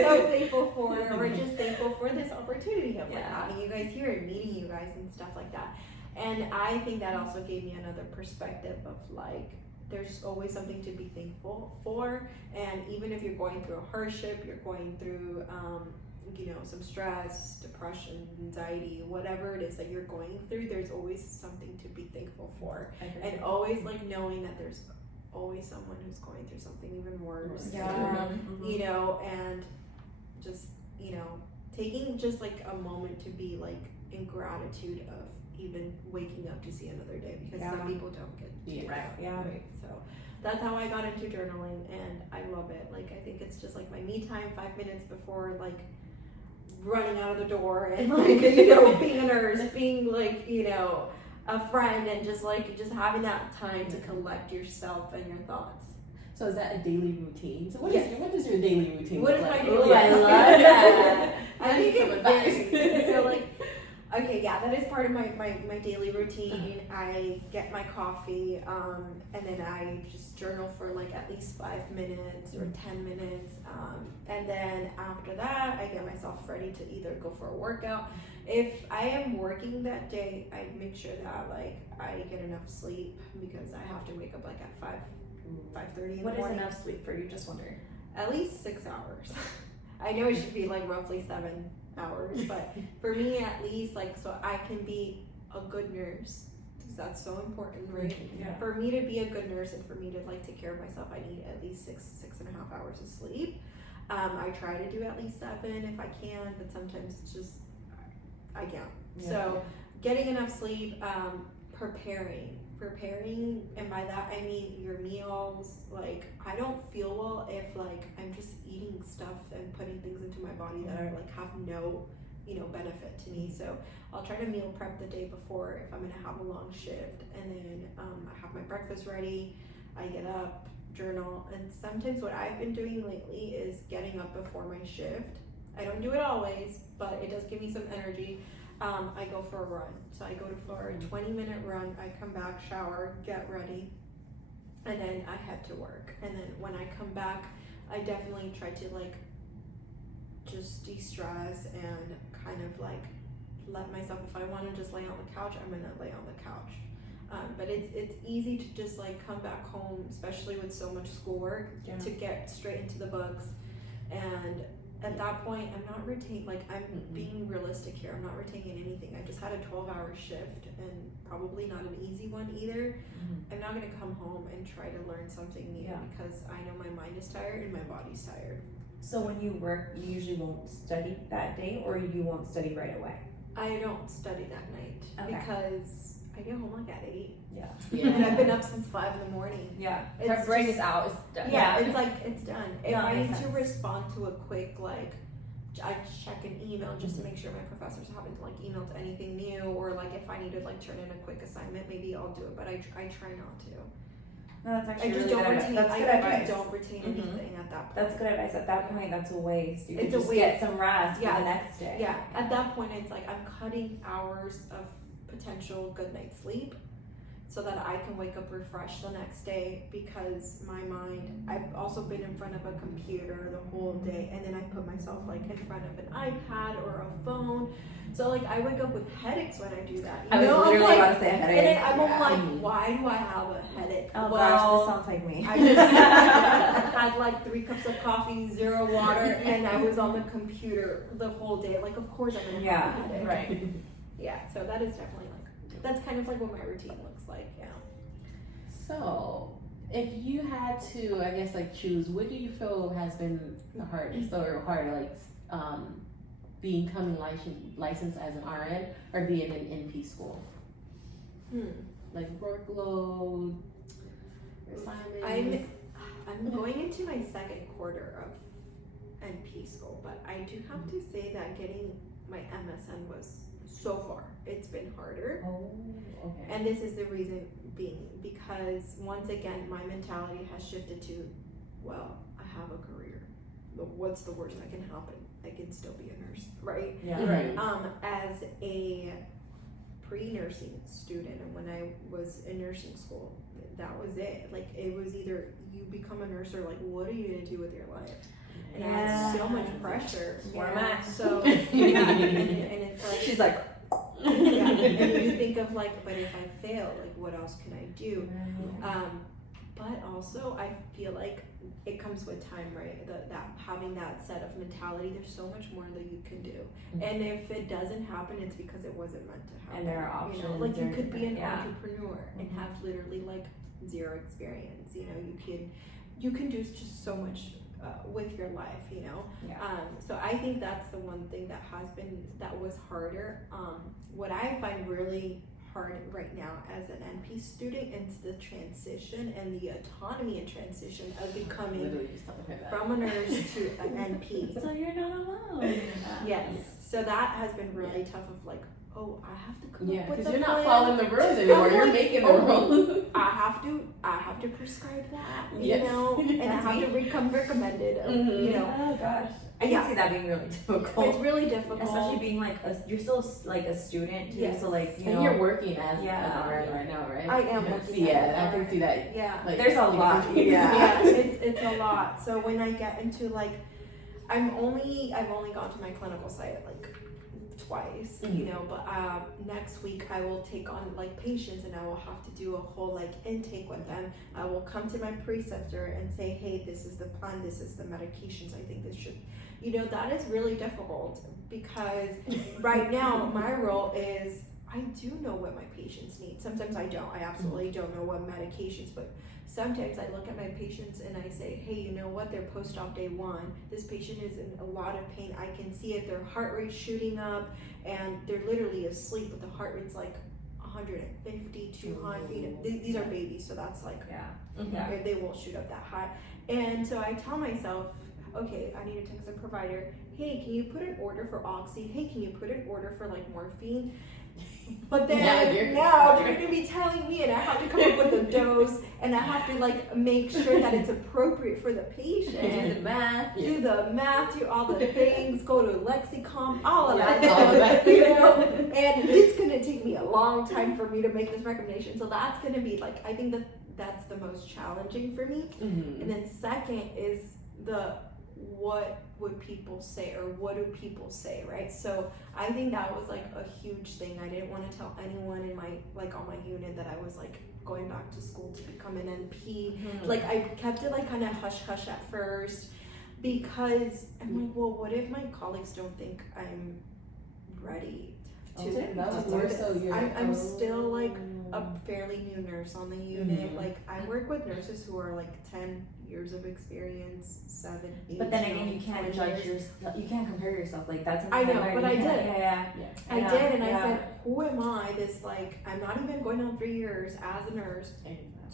so thankful for, or just thankful for this opportunity of like having you guys here and meeting you guys and stuff like that. And I think that also gave me another perspective of like, there's always something to be thankful for, and even if you're going through a hardship, you're going through some stress, depression, anxiety, whatever it is that you're going through, there's always something to be thankful for. And always like knowing that there's always someone who's going through something even worse. And just taking just like a moment to be like in gratitude of even waking up to see another day, because some people don't get to do that. Right. So that's how I got into journaling, and I love it. Like, I think it's just like my me time, 5 minutes before like running out of the door, and like being a nurse, being like a friend, and just having that time to collect yourself and your thoughts. So is that a daily routine? So what does your daily routine What look is like? my daily I love that. I think some it advice. varies. So like, okay, yeah, that is part of my daily routine. I get my coffee, and then I just journal for like at least 5 minutes or 10 minutes. And then after that, I get myself ready to either go for a workout. If I am working that day, I make sure that like I get enough sleep, because I have to wake up like at 5:30 in the What is morning. enough sleep for you? Just wondering. At least 6 hours. I know it should be like roughly 7 hours, but for me at least, like, so I can be a good nurse, because that's so important, right? Yeah. For me to be a good nurse and for me to like take care of myself, I need at least 6.5 hours of sleep. I try to do at least 7 if I can, but sometimes it's just I can't. Yeah. So getting enough sleep, preparing, and by that I mean your meals. Like, I don't feel well if like I'm just eating stuff and putting things into my body that are like have no, benefit to me. So I'll try to meal prep the day before if I'm gonna have a long shift, and then I have my breakfast ready. I get up, journal, and sometimes what I've been doing lately is getting up before my shift. I don't do it always, but it does give me some energy. I go for a run. So I go for a 20-minute run. I come back, shower, get ready, and then I head to work. And then when I come back, I definitely try to like just de-stress and kind of like let myself, if I want to just lay on the couch, I'm gonna lay on the couch. But it's easy to just like come back home, especially with so much schoolwork, to get straight into the books. And at that point, I'm not retaining, like, I'm being realistic here. I'm not retaining anything. I just had a 12-hour shift, and probably not an easy one either. I'm not gonna come home and try to learn something new, because I know my mind is tired and my body's tired. So when you work, you usually won't study that day, or you won't study right away? I don't study that night, because I get home like at 8. Yeah. And I've been up since 5 in the morning. Yeah. Her brain is out. It's done. Yeah, it's like, it's done. If Yeah, I makes need to sense. respond to a quick, like, I check an email just to make sure my professors haven't, like, emailed anything new, or, like, if I need to, like, turn in a quick assignment, maybe I'll do it, but I try not to. No, that's actually I just really don't good retain, advice. That's good I advice. just don't retain anything at that point. That's good advice. At that point, that's a waste. You It's can a just waste. get some rest Yeah. for the next day. Yeah, at that point, it's like I'm cutting hours of potential good night's sleep so that I can wake up refreshed the next day, because my mind, I've also been in front of a computer the whole day, and then I put myself like in front of an iPad or a phone. So like I wake up with headaches when I do that. I was literally I'm like, about to say a headache. and then I'm Yeah. like, why do I have a headache? Oh Well, gosh, this sounds like me. I just had like 3 cups of coffee, 0 water, and I was on the computer the whole day. Like, of course I'm gonna have a headache. Right. Yeah, so that is definitely like, that's kind of like what my routine looks like, yeah. So, if you had to, I guess, like choose, what do you feel has been the hardest or harder, like becoming licensed as an RN or being in NP school? Like workload, assignments. I'm going into my 2nd quarter of NP school, but I do have to say that getting my MSN was so far, it's been harder. Oh, okay. And this is the reason being because once again, my mentality has shifted to, well, I have a career. What's the worst that can happen? I can still be a nurse, right? Yeah. Right. As a pre-nursing student, and when I was in nursing school, that was it. Like, it was either you become a nurse or like, what are you gonna do with your life? And I had so much pressure. Where am I? So yeah, and it's like She's like, yeah, and you think of like, but if I fail, like what else can I do? But also I feel like it comes with time, right? That having that set of mentality, there's so much more that you can do. And if it doesn't happen, it's because it wasn't meant to happen. and there are options. You know, like you or could be an different- entrepreneur and have literally like 0 experience. You know, you can do just so much with your life. You know, Yeah. so I think that's the one thing that was harder. What I find really hard right now as an NP student is the transition and the autonomy and transition of becoming Literally just telling her that. from a nurse to an NP. So you're not alone. Yes. So that has been really tough of like, oh, I have to come Yeah, up with because a you're not plan. following the rules anymore. I'm You're like, making the oh, rules. I have to prescribe that, Yes. you know, and I That's have me. to become recommended, Mhm. you know. Oh gosh. I can Yeah. see that being really difficult. It's really difficult. Especially being like you're still like a student too, Yes. so like you And know you're working as Yeah. an RN right now, right? I am Yes. working Yeah, as an I can RN. see that. Yeah. Like, There's a you lot. can- Yeah, it's a lot. So when I get into like, I've only gone to my clinical site like twice, Mhm. you know, but next week I will take on like patients and I will have to do a whole like intake with them. I will come to my preceptor and say, hey, this is the plan, this is the medications, I think this should, you know, that is really difficult because right now my role is I do know what my patients need. Sometimes I don't. I absolutely don't know what medications, but sometimes I look at my patients and I say, hey, you know what? They're post-op day 1. This patient is in a lot of pain. I can see it. Their heart rate's shooting up and they're literally asleep, but the heart rate's like 150, 200. You know, these are babies, so that's like, they won't shoot up that high. And so I tell myself, okay, I need to text the provider. Hey, can you put an order for oxy? Hey, can you put an order for like morphine? But then now they're going to be telling me, and I have to come up with a dose, and I have to like make sure that it's appropriate for the patient. Do the math. Do the math, do all the things, go to lexicon, all of that. all of that. You know? And it's going to take me a long time for me to make this recommendation. So that's going to be like, I think that's the most challenging for me. Mhm. And then second is the what would people say, or what do people say, right? So I think that was like a huge thing. I didn't want to tell anyone in my like on my unit that I was like going back to school to become an NP. Like I kept it like kind of hush hush at first because I'm like, well, what if my colleagues don't think I'm ready to do this? I'm still like a fairly new nurse on the unit. Like I work with nurses who are like 10 years of experience, 7, 8. But then again, you can't judge yourself. You can't compare yourself. Like that's. I know, but I did. I did, and I said, who am I? This like, I'm not even going on 3 years as a nurse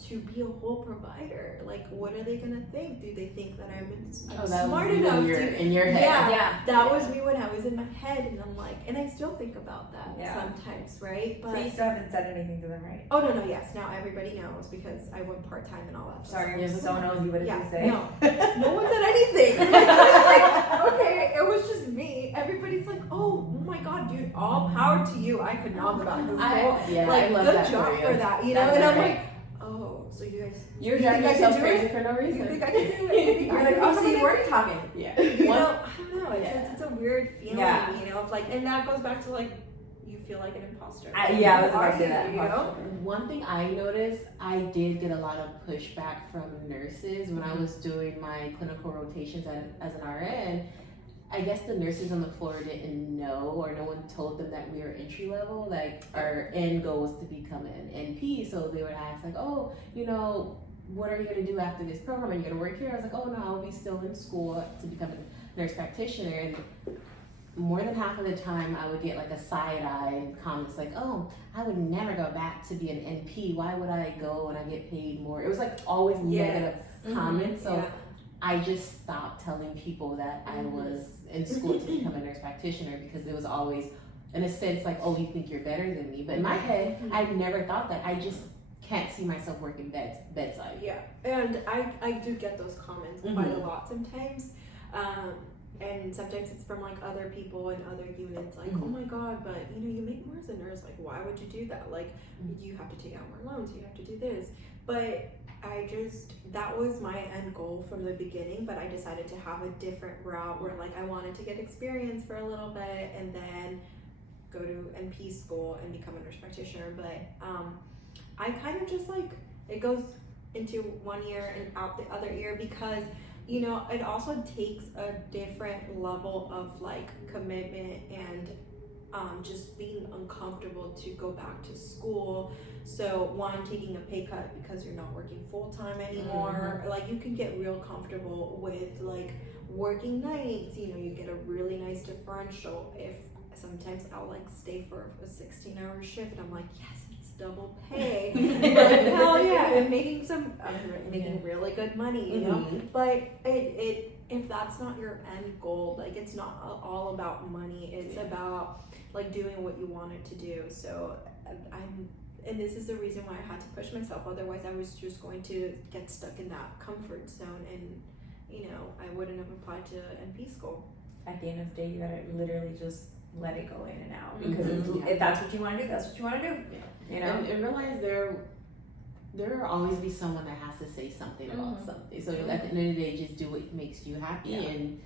to be a whole provider. Like, what are they gonna think? Do they think that I'm smart enough in your head? That was me when I was in my head, and I'm like, and I still think about that sometimes, right? But so you still haven't said anything to them, right? Oh no, yes, now everybody knows because I went part-time and all that. Sorry, I'm so nosy. What did you say? No one said anything. Like, okay, it was just me. Everybody's like, oh my god, dude, all power to you. I could not go back to school. I love good that job for that, you know. That's and I'm right. like, oh, so you guys, You're you driving think I yourself can do crazy it? for no reason. You think I can do it? You're like, oh, so you weren't talking. Yeah. You know, I don't know. It's a weird feeling, Yeah. you know, of like, and that goes back to like, you feel like an imposter. I was about to say that. You know? One thing I noticed, I did get a lot of pushback from nurses when I was doing my clinical rotations as an RN. I guess the nurses on the floor didn't know, or no one told them that we were entry level. Like our end goal was to become an NP, so they would ask like, oh, you know, what are you going to do after this program? Are you going to work here? I was like, oh no, I'll be still in school to become a nurse practitioner. And more than half of the time I would get like a side eye and comments like, oh, I would never go back to be an NP. Why would I go and I get paid more? It was like always negative comments. So I just stopped telling people that I was in school to become a nurse practitioner because it was always, in a sense, like, oh, you think you're better than me. But in my head, I never thought that. I just can't see myself working bedside. Yeah, and I do get those comments quite a lot sometimes. And sometimes it's from like other people in other units, like, oh my god, but you know, you make more as a nurse, like why would you do that? Like you have to take out more loans, you have to do this. But that was my end goal from the beginning, but I decided to have a different route where like I wanted to get experience for a little bit and then go to NP school and become a nurse practitioner. But I kind of just like, it goes into one ear and out the other ear because you know, it also takes a different level of like commitment and just being uncomfortable to go back to school. So one, taking a pay cut because you're not working full time anymore. Like you can get real comfortable with like working nights, you know, you get a really nice differential. If sometimes I'll like stay for a 16-hour shift, I'm like, yes, double pay. Like, hell yeah, I'm making making really good money, you know. But it if that's not your end goal, like it's not all about money. It's about like doing what you wanted to do. So and this is the reason why I had to push myself. Otherwise, I was just going to get stuck in that comfort zone, and you know, I wouldn't have applied to NP school. At the end of the day, you gotta literally just let it go in and out because if that's what you want to do, that's what you want to do. You know, and realize there will always be someone that has to say something about something. So at the end of the day, just do what makes you happy and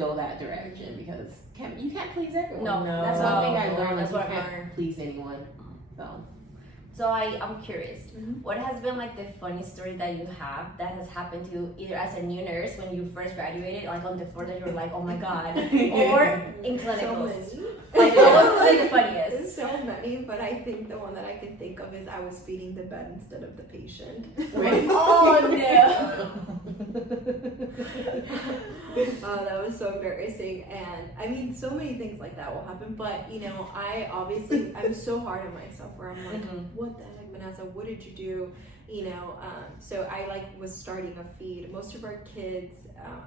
go that direction because you can't please everyone. No, That's one thing I learned. That's Like, what you I can't learned. please anyone. So I'm curious. What has been like the funny story that you have that has happened to either as a new nurse when you first graduated, like on the floor that you were like, oh my god, or in So clinicals? many. Like what was like the funniest? There's so many, but I think the one that I can think of is I was feeding the bed instead of the patient. Oh no! Oh, that was so embarrassing. And I mean, so many things like that will happen. But I'm so hard on myself where I'm like, what the heck, Vanessa? What did you do? So I was starting a feed. Most of our kids,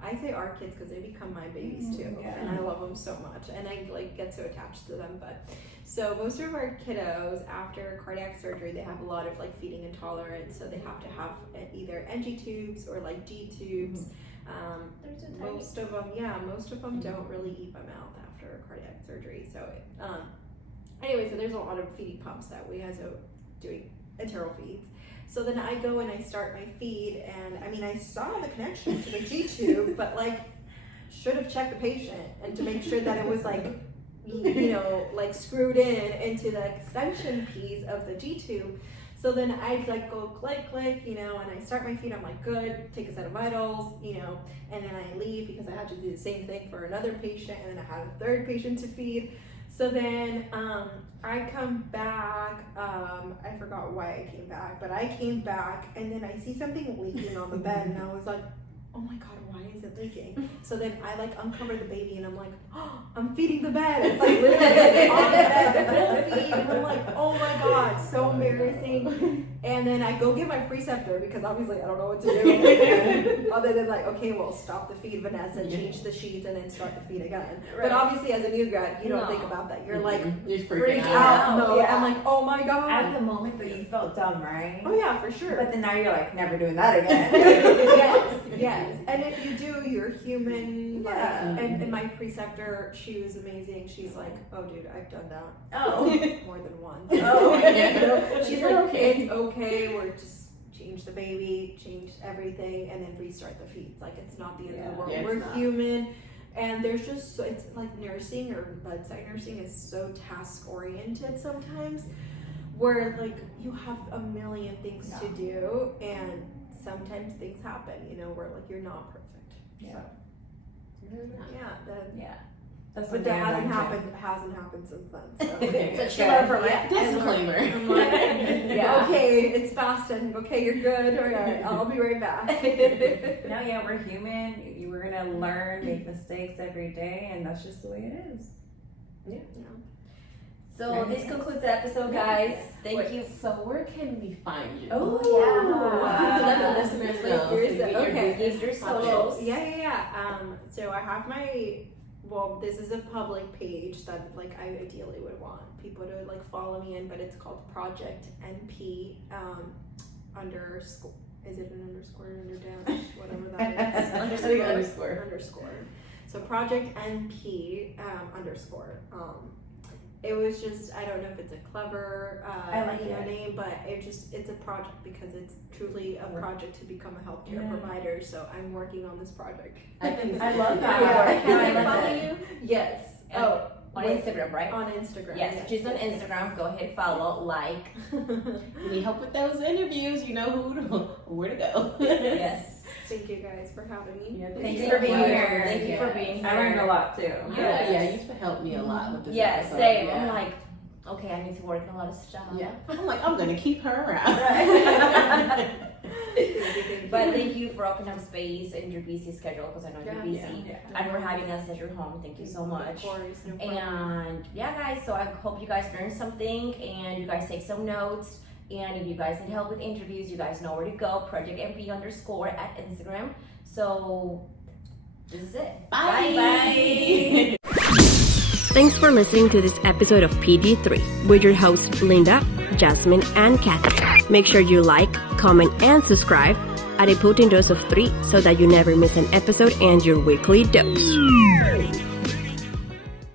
I say our kids because they become my babies too, and I love them so much, and I get so attached to them. But so most of our kiddos after cardiac surgery, they have a lot of feeding intolerance, so they have to have either NG tubes or G tubes. Most of them don't really eat by mouth after cardiac surgery. So anyway, so there's a lot of feeding pumps that we guys are doing enteral feeds. So then I go and I start my feed, and I mean I saw the connection to the G tube, but should have checked the patient and to make sure that it was screwed into the extension piece of the G tube. So then I go click, and I start my feed. I'm like, good, take a set of vitals, and then I leave because I had to do the same thing for another patient, and then I had a third patient to feed. So then I come back, I forgot why I came back, but I came back and then I see something leaking on the bed and I was like, oh my god, why is it leaking? So then I uncover the baby and I'm like, oh, I'm feeding the bed. It's literally on the bed, full feed, and I'm like, oh my god, so embarrassing. And then I go get my preceptor because obviously I don't know what to do. Other than okay, well, stop the feed, Vanessa, change the sheets, and then start the feed again. Right. But obviously, as a new grad, you don't think about that. You're you're freaking out. No, yeah. I'm oh my god. At the moment, though, you felt dumb, right? Oh yeah, for sure. But then now you're never doing that again. Yes. And if you do, you're human. Yeah. And my preceptor, she was amazing. She's like, oh dude, I've done that. Oh. More than once. Oh. She's like, it's okay. We're just change the baby, change everything, and then restart the feeds. It's not the end of the world. Yeah, we're human. And there's just, it's nursing or bedside nursing is so task oriented sometimes where you have a million things to do and sometimes things happen, where you're not perfect. Yeah. So, That's but that hasn't happened since then. So. Okay. So she learned from it. Disclaimer. I'm like, okay, it's fasting. Okay, you're good. All right, I'll be right back. No, we're human. We're gonna learn, make mistakes every day, and that's just the way it is. Yeah. So this concludes the episode, guys. Thank you. So where can we find you? Oh, Let the listeners know. Okay. Your socials. Yeah. So I have this is a public page that I ideally would want people to follow me in, but it's called Project NP underscore. Is it an underscore under dash? Whatever that is. Underscore. So Project NP underscore. It was just, I don't know if it's a clever name, but it's a project because it's truly a project to become a healthcare provider. So I'm working on this project. I love that. Can I follow you? Yes. On Instagram, right? On Instagram. Yes, she's on Instagram. Go ahead, follow, like. We help with those interviews. You know where to go. Yes. Thank you guys for having me. Yeah, Thank you for being here. Thank you for being here. I learned a lot too. Yes. Yeah, you used to help me a lot with this. Yes, episode. same. Yeah. I'm like, okay, I need to work on a lot of stuff. Yeah. I'm like, I'm gonna keep her around. But thank you for opening up space in your busy schedule because I know you're busy. Yeah. And for having us at your home. Thank you so much. Of course, no problem. And guys, so I hope you guys learned something and you guys take some notes. And if you guys need help with interviews, you guys know where to go. Project NP underscore at Instagram. So this is it. Bye. Thanks for listening to this episode of PD3 with your hosts Linda, Jasmine, and Kathy. Make sure you like, comment, and subscribe at a potent dose of 3 so that you never miss an episode and your weekly dose.